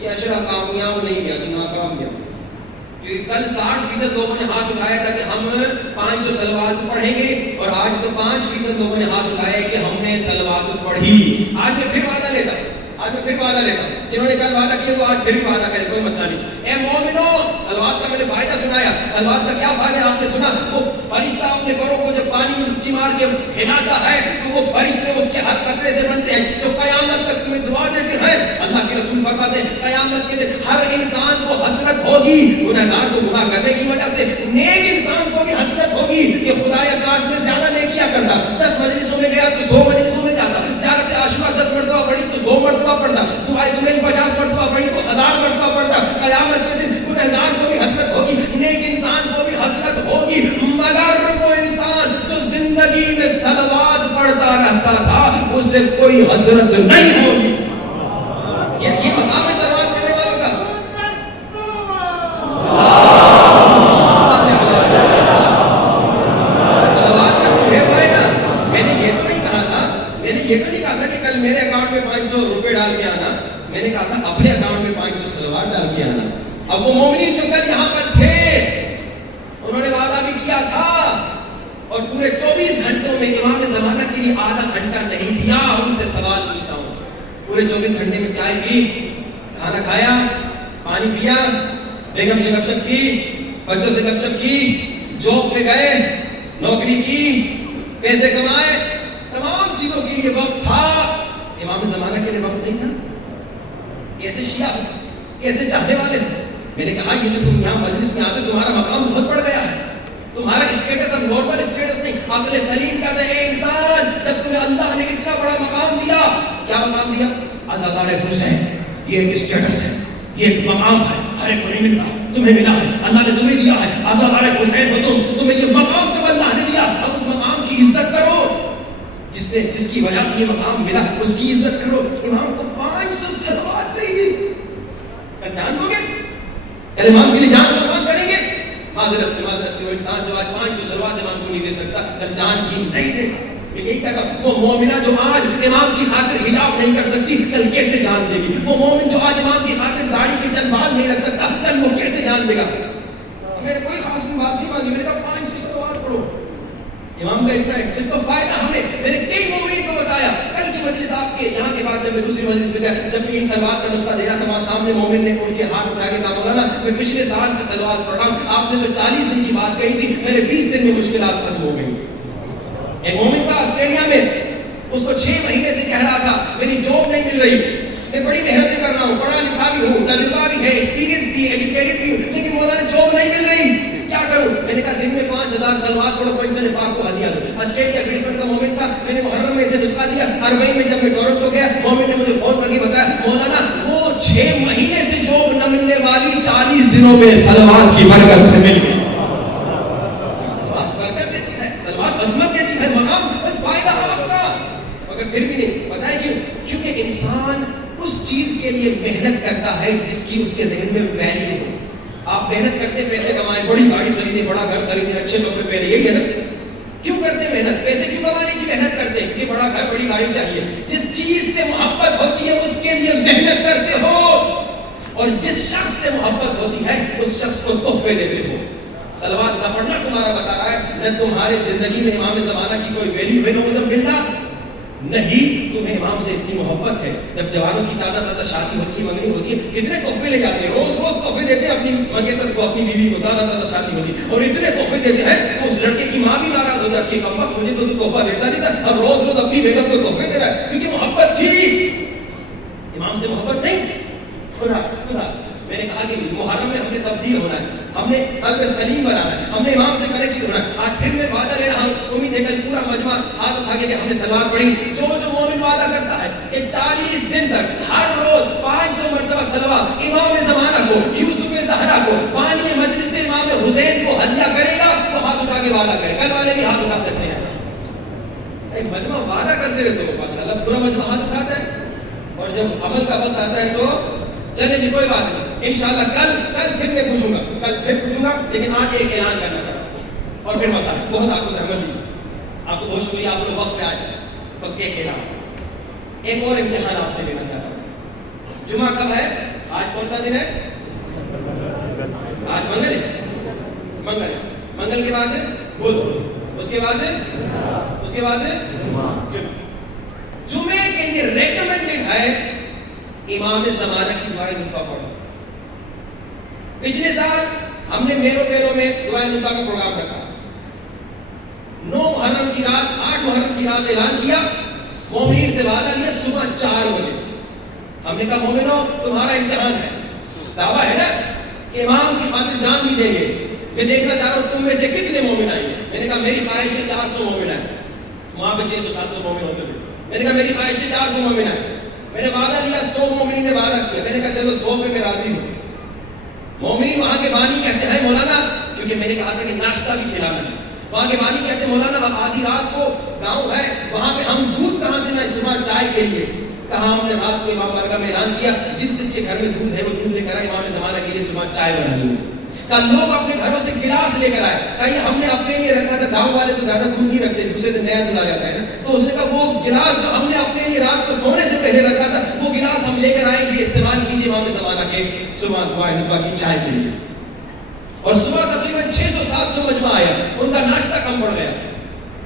یہ اشرا کامیاب نہیں گیا کہ ناکام گیا. کیونکہ کل 60% لوگوں نے ہاتھ اٹھایا تھا کہ ہم 500 صلوات پڑھیں گے, اور آج تو 5% لوگوں نے ہاتھ اٹھایا کہ ہم نے صلوات پڑھی. آج میں پھر وعدہ لیتا ہوں, جنہوں نے کل وعدہ کیا وہ آج پھر بھی وعدہ کریں, کوئی مسئلہ نہیں. اے مومنو, صلوات کا میں نے فائدہ سنایا. صلوات کا کیا فائدہ آپ نے سنا؟ وہ فرشتہ اپنے پروں کو جب پانی میں ڈبکی مار کے ہلاتا ہے تو وہ فرشتے اس کے ہر قطرے سے بنتے ہیں جو قیامت تک تمہیں دعا دیتے ہیں. اللہ کے رسول فرماتے ہیں قیامت کے دن ہر انسان کو حسرت ہوگی, گنہگار کو گناہ کرنے کی وجہ سے, نیک انسان کو بھی حسرت ہوگی کہ خدایا کاش میں زیادہ نیکیاں کرتا, 10 مجلسوں میں گیا تو 100 مجلسوں میں جاتا, زیارت عاشورہ 10 مرتبہ پڑھی تو 100 مرتبہ پڑھتا, دعائے جمعے 50 مرتبہ پڑھی تو 1000 مرتبہ پڑھتا. قیامت کے دن گنہگار کو بھی حسرت ہوگی, نیک انسان کو بھی حسرت ہوگی, مگر وہ انسان جو زندگی میں صلوات پڑھتا رہتا تھا اس سے کوئی حسرت نہیں ہوگی. یہ مقام ہے صلوات پڑھنے والوں کا. صلوات کا تمہیں فائدہ. میں نے یہ تو نہیں کہا تھا کہ کل میرے اکاؤنٹ میں 500 روپے ڈال کے آنا, میں نے کہا تھا اپنے اکاؤنٹ میں 500 صلوات ڈال کے آنا. اب وہ مومنین جو کل یہاں پر تھے انہوں نے وعدہ بھی کیا تھا اور پورے 24 گھنٹوں میں امام زمانہ کے لیے آدھا گھنٹہ نہیں دیا. ان سے سوال پوچھتا ہوں, پورے 24 گھنٹے میں چائے پی, کھانا کھایا, پانی پیا, بیگم سے گپ شپ کی, بچوں سے گپ شپ کی, جاب پہ گئے, نوکری کی, پیسے کمائے, تمام چیزوں کے لیے وقت تھا. امام زمانہ کے لیے وقت نہیں تھا. کیسے شیعہ ہو, کیسے چاہنے والے ہو. میں نے کہا یہ جو تم یہاں مجلس میں آتے تمہارا مقام بہت بڑھ گیا ہے, تمہارا اسٹیٹس اب نارمل اسٹیٹس نہیں. عقل سلیم کہتا ہے اے انسان جب تمہیں اللہ نے اتنا بڑا مقام دیا, کیا مقام دیا؟ عزادار حسین. یہ ایک اسٹیٹس ہے, یہ ایک مقام ہے, ہر ایک کو نہیں ملتا, تمہیں ملا ہے, اللہ نے تمہیں دیا ہے. عزادار حسین ہو تمہیں یہ مقام جب اللہ نے دیا, اب اس مقام کی عزت کرو. جس کی وجہ سے یہ مقام ملا اس کی عزت کرو. امام کو 500 صلوات نہیں دی, جان دو گے کل امام کے لیے جان قربان کریں گے؟ معذرت سے وہ انسان جو آج 500 صلوات امام کو نہیں دے سکتا کل جان بھی نہیں دے گا. یہی کہا وہ مومنہ جو آج امام کی خاطر حجاب نہیں کر سکتی کل کیسے جان دے گی؟ وہ مومن جو آج امام کی خاطر داڑھی کے چند بال نہیں رکھ سکتا کل وہ کیسے جان دے گا؟ میں نے کوئی خاص بات نہیں مانگی, میں نے کہا 500 صلوات پڑھو. امام کا اتنا اس کو فائدہ ہمیں, میں نے کئی مومنین کو بتایا. کل کی مجلس آپ کے یہاں کے بعد جب میں دوسری مجلس میں گیا, جب میں صلوات کا نسخہ دے رہا تھا وہاں سامنے مومن نے اٹھ کے ہاتھ اٹھا کے کہا مولانا میں پچھلے سال سے صلوات پڑھ رہا ہوں, آپ نے تو 40 دن کی بات کہی تھی, میرے 20 دن میں مشکلات ختم ہو گئی. ایک مومن تھا آسٹریلیا میں, اس کو 6 مہینے سے کہہ رہا تھا میری جاب نہیں مل رہی, میں بڑی محنتیں کر رہا ہوں, پڑھا لکھا بھی ہوں, تجربہ بھی ہے, ایکسپیرینس بھی, ایجوکیٹڈ بھی ہوں, لیکن مولانا جاب نہیں مل رہی, کیا کروں؟ میں نے کہا دن میں 5000 صلوات پڑھو, پنجر پاک کو ہدیہ دو. آسٹریلیا برسبن کا مومن تھا, میں نے محرم میں اسے نسخہ دیا. اربعین میں جب میں ٹورنٹو گیا مومن نے مجھے فون کر کے بتایا مولانا وہ 6 مہینے سے جاب نہ ملنے والی 40 دنوں میں صلوات کی برکت سے مل گئی. صلوات برکت دیتی ہے, صلوات عظمت دیتی ہے, مقام فائدہ آپ کا. مگر پھر بھی نہیں, پتہ ہے کیوں؟ کیونکہ انسان اس چیز کے لیے محنت کرتا ہے جس کی اس کے ذہن میں ویلیو ہو. آپ محنت کرتے پیسے کمائیں, بڑی گاڑی خریدیں, بڑا گھر خریدیں, اچھے کپڑے پہنے, یہی ہے نا. کیوں کرتے محنت؟ پیسے کیوں کمانے کی محنت کرتے ہیں؟ کہ بڑا گھر بڑی گاڑی چاہیے. جس چیز سے محبت ہوتی ہے اس کے لیے محنت کرتے ہو, اور جس شخص سے محبت ہوتی ہے اس شخص کو تحفے دیتے ہو. صلوات نہ پڑھنا تمہارا بتا رہا ہے نہ تمہارے زندگی میں امام زمانہ کی کوئی ویلیو ہے, نعوذ باللہ نہیں. تمہیں امام سے اتنی محبت ہے, جب جوانوں کی تازہ تازہ شادی ہوتی ہے, منگنی ہوتی ہے, کتنے تحفے لے جاتے ہیں, روز روز تحفے دیتے ہیں اپنی منگیتر کو, اپنی بیوی کو, تازہ تازہ شادی ہوتی ہے, اور اتنے تحفے دیتے ہیں کہ اس لڑکے کی ماں بھی ناراض ہو جاتی ہے, کم وقت مجھے تو تحفہ دیتا نہیں تھا, اب روز روز اپنی بیگم کو تحفے دے رہا ہے, کیونکہ محبت تھی. امام سے محبت نہیں. خدا میں نے کہا کہ محرم میں ہم نے تبدیل ہونا ہے, ہم نے قلب سلیم بنانا ہے, ہم نے امام سے کنیکٹ ہونا ہے. آج پھر میں وعدہ لے رہا ہوں, امید ہے کہ پورا مجمع ہاتھ اٹھا کے کہ ہم نے صلوات پڑھی. جو مومن وعدہ کرتا ہے کہ 40 دن تک ہر روز 500 مرتبہ صلوات امام زمانہ کو, یوسف زہرا کو, بانی مجلس امام حسین کو ہدیہ کرے گا, تو ہاتھ اٹھا کے وعدہ کرے. کل والے بھی ہاتھ اٹھا سکتے ہیں. مجمع وعدہ کرتے رہتے ہو, ماشاءاللہ پورا مجمع ہاتھ اٹھاتا ہے, اور جب عمل کا وقت آتا ہے تو چلے جی کوئی بات نہیں, انشاءاللہ کل پھر میں پوچھوں گا, لیکن آج ایک اعلان کرنا چاہتا ہوں. اور پھر مسائل. بہت آپ کو زحمت دی, آپ کو بہت شکریہ, آپ لوگ وقت پہ آئے. بس ایک کہنا, ایک اور امتحان آپ سے لینا چاہتا ہوں. جمعہ کب ہے؟ آج کون سا دن ہے؟ آج منگل ہے. منگل کے بعد ہے بدھ, اس کے بعد ہے جمعہ. جمعے کے لیے ریکمینڈڈ ہے امام زمانہ کی دعائے نبوہ پڑھو. پچھلے سال ہم نے میروں میں دعائے نبوہ کا پروگرام رکھا. 9 محرم کی رات 8 محرم کی رات اعلان کیا, مومنین سے وعدہ لیا صبح 4 بجے. ہم نے کہا مومنو تمہارا امتحان ہے, دعویٰ ہے نا کہ امام کی خاطر جان بھی دیں گے. میں دیکھنا چاہ رہا ہوں تم میں سے کتنے مومن آئیں گے. میں نے کہا میری خواہش ہے 400 مومن آئے. وہاں پہ 600-700 مومن ہوتے تھے. میں نے کہا میری خواہش ہے 400 مومن آئے. میں نے وعدہ لیا, 100 مومنین نے وعدہ کیا. میں نے کہا چلو 100 پہ میں راضی ہوں. مومنین وہاں کے بانی کہتے ہیں مولانا, کیونکہ میں نے کہا تھا کہ ناشتہ بھی کھلانا ہے, وہاں کے بانی کہتے ہیں مولانا اب آدھی رات کو گاؤں ہے, وہاں پہ ہم دودھ کہاں سے لائیں صبح چائے کے لیے. کہا ہم نے رات کو امام بارگاہ میں اعلان کیا جس کے گھر میں دودھ ہے وہ دودھ لے کر آئے, امام زمانہ کے لیے صبح چائے بنانی ہے. کہا لوگ اپنے گھروں سے گلاس لے کر آئے. کہا یہ ہم نے اپنے لیے رکھا تھا, گاؤں والے تو زیادہ دودھ نہیں رکھتے, دوسرے دن نیا دودھ آ جاتا ہے نا. تو اس نے کہا وہ گلاس جو ہم نے اپنے لیے رات کو سونے سے پہلے رکھا تھا وہ گلاس ہم لے کر آئیں گے, استعمال کیجیے امام زمانہ کے صبح دعائے نبوہ کی چائے کے لیے. اور صبح تقریباً 600-700 مجمع آیا, ان کا ناشتہ کم پڑ گیا.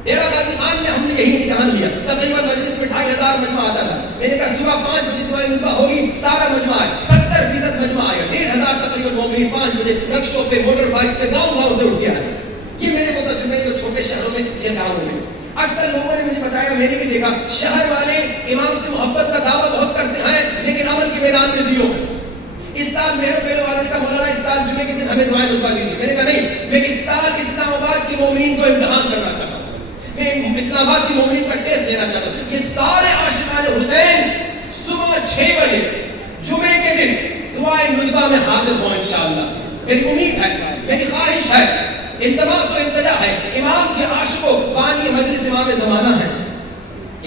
ڈیرہ غازی خان میں ہم نے یہی امتحان لیا, تقریباً مجلس میں 2500 مجمع آتا تھا. میں نے کہا صبح 5 بجے دعائے نبوہ ہوگی, سارا مجمع آیا, 70% مجمع آیا. 1500 تقریباً مومنین 5 بجے رکشوں پہ, موٹر بائک پہ, گاؤں سے اٹھ کے آئے. یہ میرے کو تجربے جو چھوٹے شہروں میں یہ گاؤں میں اکثر لوگوں نے مجھے بتایا, میں نے بھی دیکھا, شہر والے امام سے محبت کا دعویٰ بہت کرتے ہیں لیکن عمل کے میدان میں زیرو. اس سال میرے پہلے والوں نے کہا مولانا اس سال جمعے کے دن ہمیں دعائیں نبوہ دیجیے. میں نے کہا نہیں, میں اس سال اسلام آباد کی مومنین کو امتحان کرنا چاہتا ہوں, میں اسلام آباد کی مومنین کا ٹیسٹ لینا چاہتا ہوں. یہ سارے عاشقان حسین صبح 6 بجے جمعے کے دن دعائیں نبوہ میں حاضر ہوں انشاءاللہ. میری امید ہے, میری خواہش ہے, التماس و التجا ہے, امام کے عاشقوں بانی مجلس امام زمانہ ہے,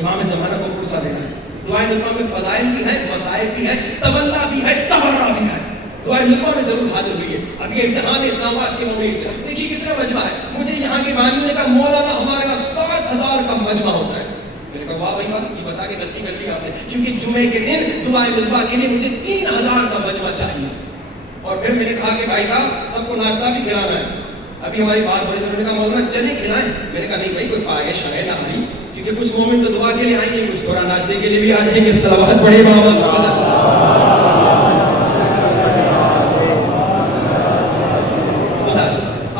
امام زمانہ کو پرسہ دینا ہے. دعائیں نبوہ میں فضائل بھی ہیں, مسائل بھی ہیں, تولا بھی ہے, تبرہ بھی ہے. دعائیں نبوہ میں ضرور حاضر ہوئی ہے. اب یہ امتحان اسلام آباد کے مومنین سے دیکھیے کتنا مجمع ہے. مجھے یہاں کے بانیوں نے کہا مولانا ہمارے یہاں 7000 کا مجمع ہوتا ہے. میں نے کہا واہ بھائی واہ, یہ بتا کے غلطی کر لی آپ نے, کیونکہ جمعے کے دن دعائیں نبوہ کے لیے مجھے 3000 کا مجمع چاہیے. اور پھر میں نے کہا کہ بھائی صاحب سب کو ناشتہ بھی کھلانا ہے. ابھی ہماری بات ہو رہی تھی, نے کہا مولانا چلے کھلائیں. میں نے کہا نہیں بھائی کوئی پائش ہے نہ ہماری, کیونکہ کچھ مومنٹ تو دعا کے لیے آئیں گے, کچھ تھوڑا ناشتے کے لیے بھی آ جائیں گے. صلوات پڑھیے محمد خدا.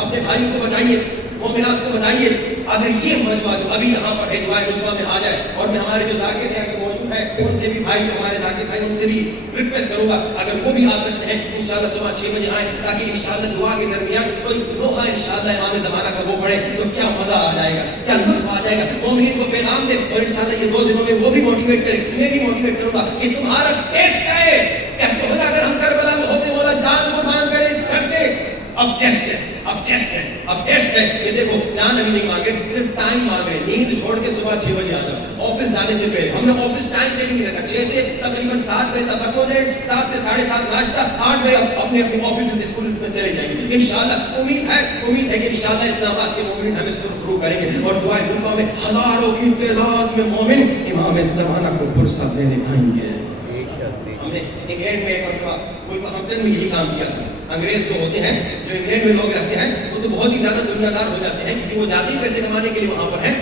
اپنے بھائیوں کو بتائیے, مومنات کو بتائیے, اگر یہ مجمع جو ابھی یہاں پر ہے دعائیں نبوہ میں آ جائے. اور میں ہمارے جو ذاکر یہاں کے موجود ہیں ان سے بھی بھائی, جو ہمارے ذاکر بھائی, ان سے بھی ریکویسٹ کروں گا اگر وہ بھی آ سکتے ہیں انشاءاللہ صبح 6 بجے آئیں, تاکہ انشاءاللہ دعا کے درمیان کوئی لوہا انشاءاللہ امام زمانہ کا وہ پڑھے تو کیا مزہ آ جائے گا, کیا لطف آ جائے گا. مومنین کو پیغام دے اور انشاءاللہ یہ 2 دنوں میں وہ بھی موٹیویٹ کریں, میں بھی موٹیویٹ کروں گا کہ تمہارا ٹیسٹ ہے. کہتے ہیں نا اگر ہم کربلا میں ہوتے مولا جان قربان کرتے, اب ٹیسٹ ہے, اب ٹیسٹ ہے. یہ دیکھو جان ابھی نہیں مانگے, صرف ٹائم مانگ رہے. نیند چھوڑ کے صبح 6 بجے آنا, آفس جانے سے پہلے. ہم نے آفس ٹائم پہ نہیں رکھا, 6 سے تقریباً 7 بجے تک ہو جائے, 7 سے 7:30 ناشتہ, 8 بجے اپنے آفس اسکول میں چلے جائیں گے انشاءاللہ. امید ہے کہ انشاءاللہ اسلام آباد کے مومن ہمیں سرخرو کریں گے. اور دعائیں نبوہ میں ہزاروں کی تعداد میں مومن امام زمانہ کو پرسہ دینے آئیں گے. ہم نے انگلینڈ میں ایک مرتبہ ولورہمپٹن میں یہی کام کیا تھا. انگریز جو ہوتے ہیں, جو انگلینڈ میں لوگ رہتے ہیں, وہ تو بہت ہی زیادہ دنیا دار ہو جاتے ہیں کیونکہ وہ جاتے ہی پیسے کمانے کے لیے وہاں پر ہیں.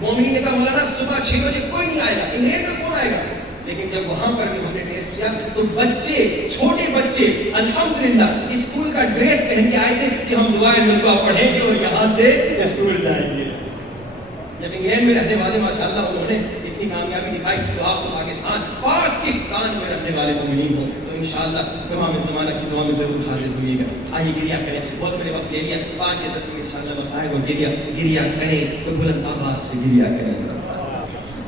مومنین نے کہا مولانا صبح 6 بجے کوئی نہیں آئے گا, انگلینڈ میں کون آئے گا. لیکن جب وہاں پر بھی ہم نے ٹیسٹ کیا تو بچے, چھوٹے بچے الحمدللہ اسکول کا ڈریس پہن کے آئے تھے کہ ہم دعائیں نبوہ پڑھیں گے اور یہاں سے اسکول جائیں گے. جب انگلینڈ میں رہنے والے ماشاءاللہ انہوں نے اتنی کامیابی دکھائی تو آپ تو پاکستان میں رہنے والے مومنین ہو تو انشاءاللہ امام زمانہ کی دعا میں ضرور حاضر ہوئیے گا. آئیے گریہ کریں, بہت بڑے وقت لے لیا, 5 یا 10 منٹ انشاءاللہ مسائل اور گریہ کریں تو بلند آواز سے گریہ کریں,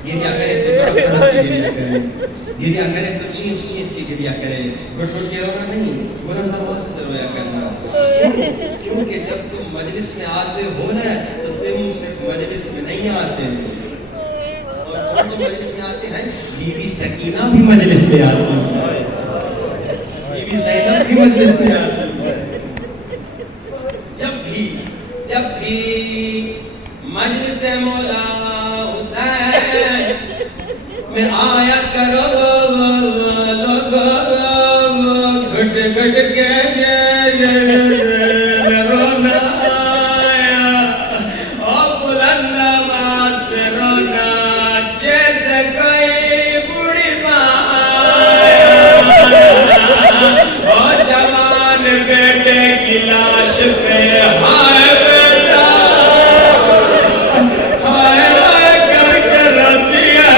گریہ کریں تو تڑپ کے گریہ کریں, گریہ کریں تو چیخ کے گریہ کریں, گھٹ کے رونا نہیں, بلند آواز سے رویا کرنا. کیونکہ جب تم مجلس میں آتے ہو نا تو تم صرف مجلس میں نہیں آتے, اور کون مجلس میں آتے ہیں, بیوی سکینہ بھی مجلس میں آتی ہے, بیوی زینب بھی مجلس میں آتی ہے. جب بھی سے مولا حسین میں آیا کرو لوگ گھٹ گھٹ کے میں رونا آیا اور بلند آواز سے رونا جیسے کوئی بوڑھی ماں اور جوان بیٹے کی لاش پہ ہائے بیٹا ہائے ہائے کر کے روتی ہے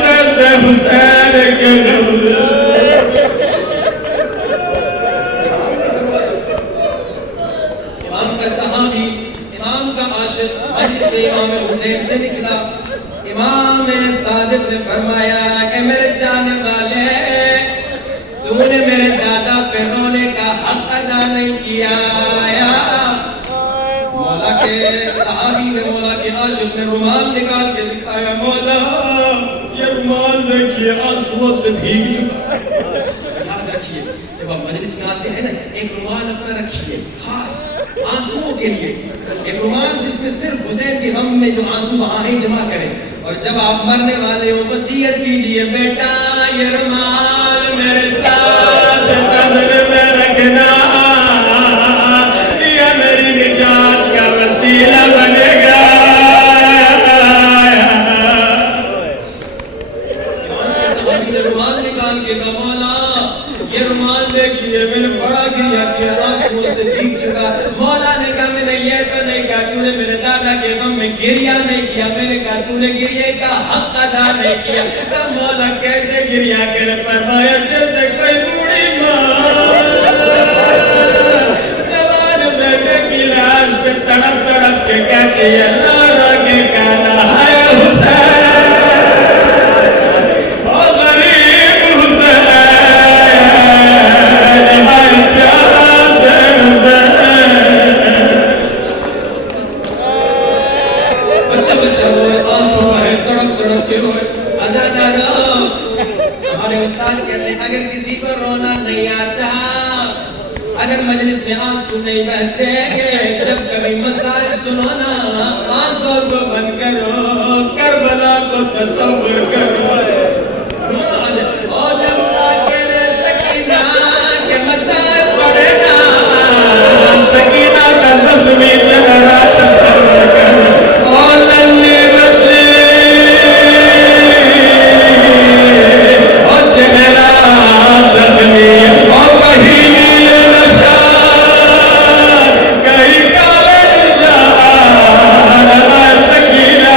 پیسے حسین کے امام کا صحابی امام کا عاشق مجلس سے امام حسین سے نکلا امام صادق نے فرمایا کہ میرے جانے والے تو نے میرے دادا پہ رونے کا حق ادا نہیں کیا مولا کے صحابی نے مولا کے عاشق نے رومال نکال کے دکھایا مولا یہ رومال دیکھیے آنسوؤں سے بھیگ چکا یاد رکھیے جب آپ مجلس میں آتے ہیں نا ایک رومال اپنا رکھیے خاص آنسوؤں کے لیے ایک رومال جس میں صرف حسین کے غم میں جو آنسو آہیں جمع کریں اور جب آپ مرنے والے ہو وصیت کیجئے بیٹا یہ رومال میرے ساتھ قبر میں رکھنا یہ میری نجات کا وسیلہ بنے گا رومال نکال کے کہا مولا یہ رومال دیکھیے میں نے بڑا گریا کیا آنسوؤں سے بھیگ چکا مولا نے کہا میں نے یہ تو نہیں کہا تو نے میرے دادا کے غم میں گریا نہیں کیا میں نے کہا تو نے گریے کا حق ادا نہیں کیا کہا مولا کیسے گریا کر فرمایا جیسے کوئی بوڑھی ماں جوان بیٹے کی لاش پہ تڑپ تڑپ کے کہتی ہے رو رو کے کہنا ہے حسین اگر کسی کو رونا نہیں آتا اگر مجلس میں آنسو نہیں بہتے جب کبھی مسائل سنونا آنکھوں کو بند کرو کربلا کو تصور کرو اور جب ساکن سکینہ کے مسائل پڑے نا سکینہ کا زخمی چہرہ تصور کرو اور ننھے بچے اور چہرہ زخمی اور وہی نیل نشان کہیں کالے نشان سکینہ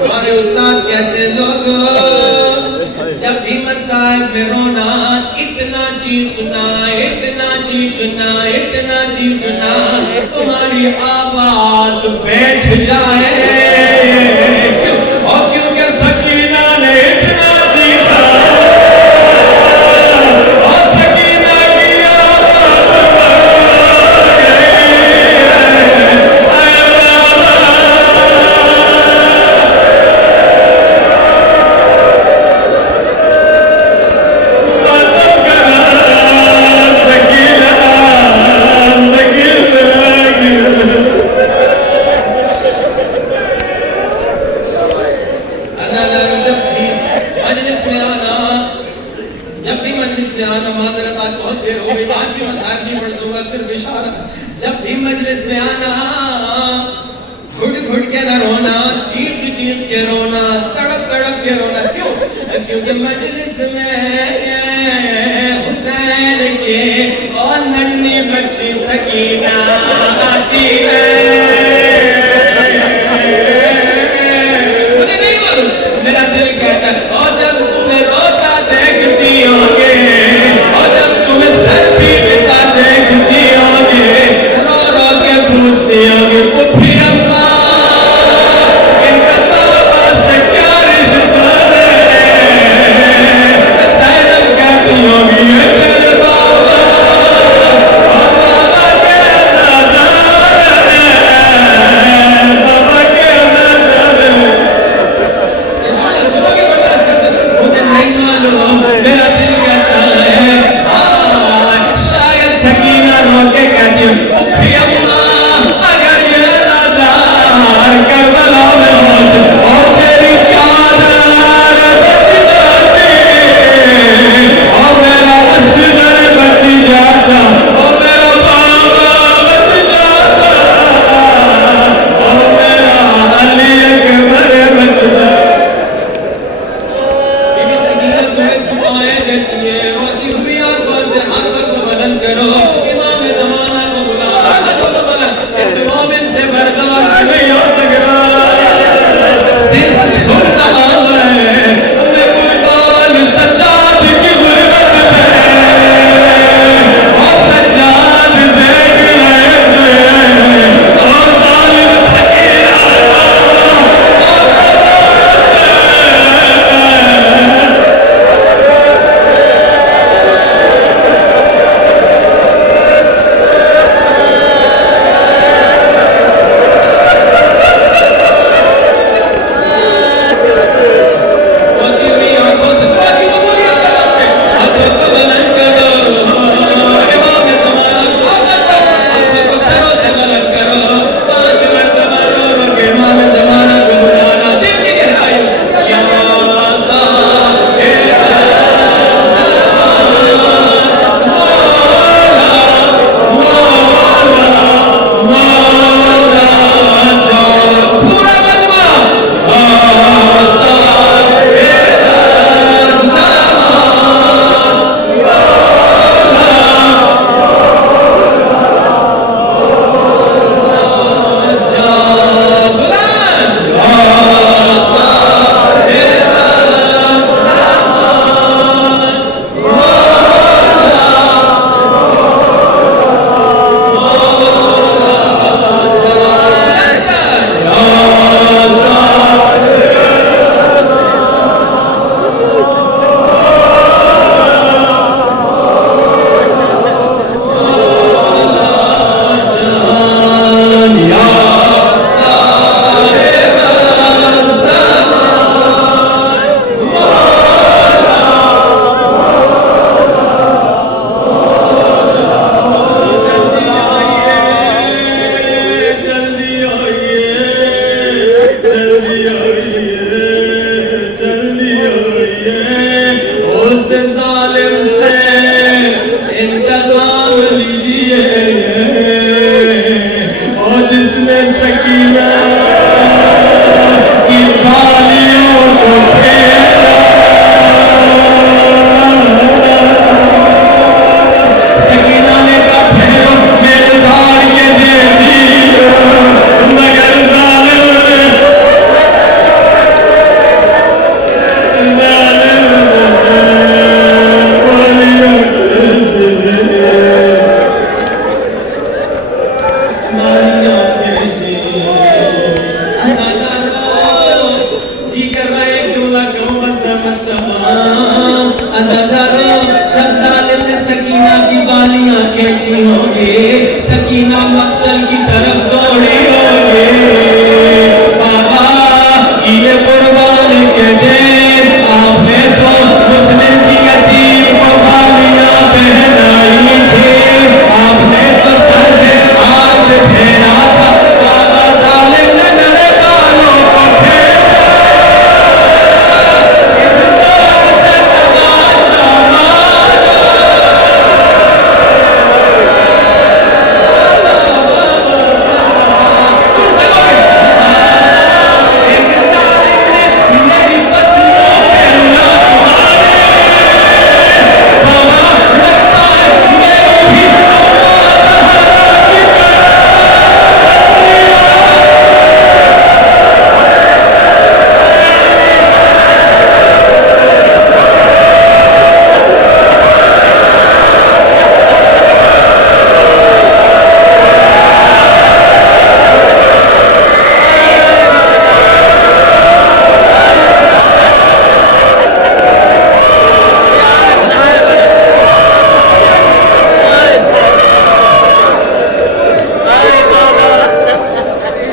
ہمارے استاد کہتے ہیں لوگوں جب بھی مسائل میں رونا اتنا چیخنا اتنا چیخنا اتنا چیخنا تمہاری آواز بیٹھ جائے اور کیونکہ سکینہ نے اتنا چیخا اور سکینہ کی آواز جب بھی مجلس میں آنا گھٹ گھٹ کے نہ رونا چیخ چیخ کے رونا تڑپ تڑپ کے رونا کیوں کیونکہ مجلس میں حسین کے اور ننھی بچی سکینہ آتی ہے مجھے نہیں معلوم میرا دل کہتا ہے اور جب تمہیں روتا دیکھتی ہوگے اور جب تمہیں سر پیٹتا دیکھتی ہوگے رو رو کے پوچھتی ہوگی پپھی اماں ان کا بابا سے کیا رشتہ ہے زینب کہتی ہوگی یہ میرے بابا اور بابا کے عزادار ہے بابا کے عزادار ہے یہ روتی ہوئی آنکھوں سے آنکھوں کو بلند کرو، امام زمانہ کو بلا، آنکھوں کو بلند، اس مومن سے برداشت نہیں ہو سک رہا، صرف سن رہا ہے میں قربان سجاد کی غربت پہ، اور سجاد دیکھ رہے تھے اور ظالم فقیر سکینہ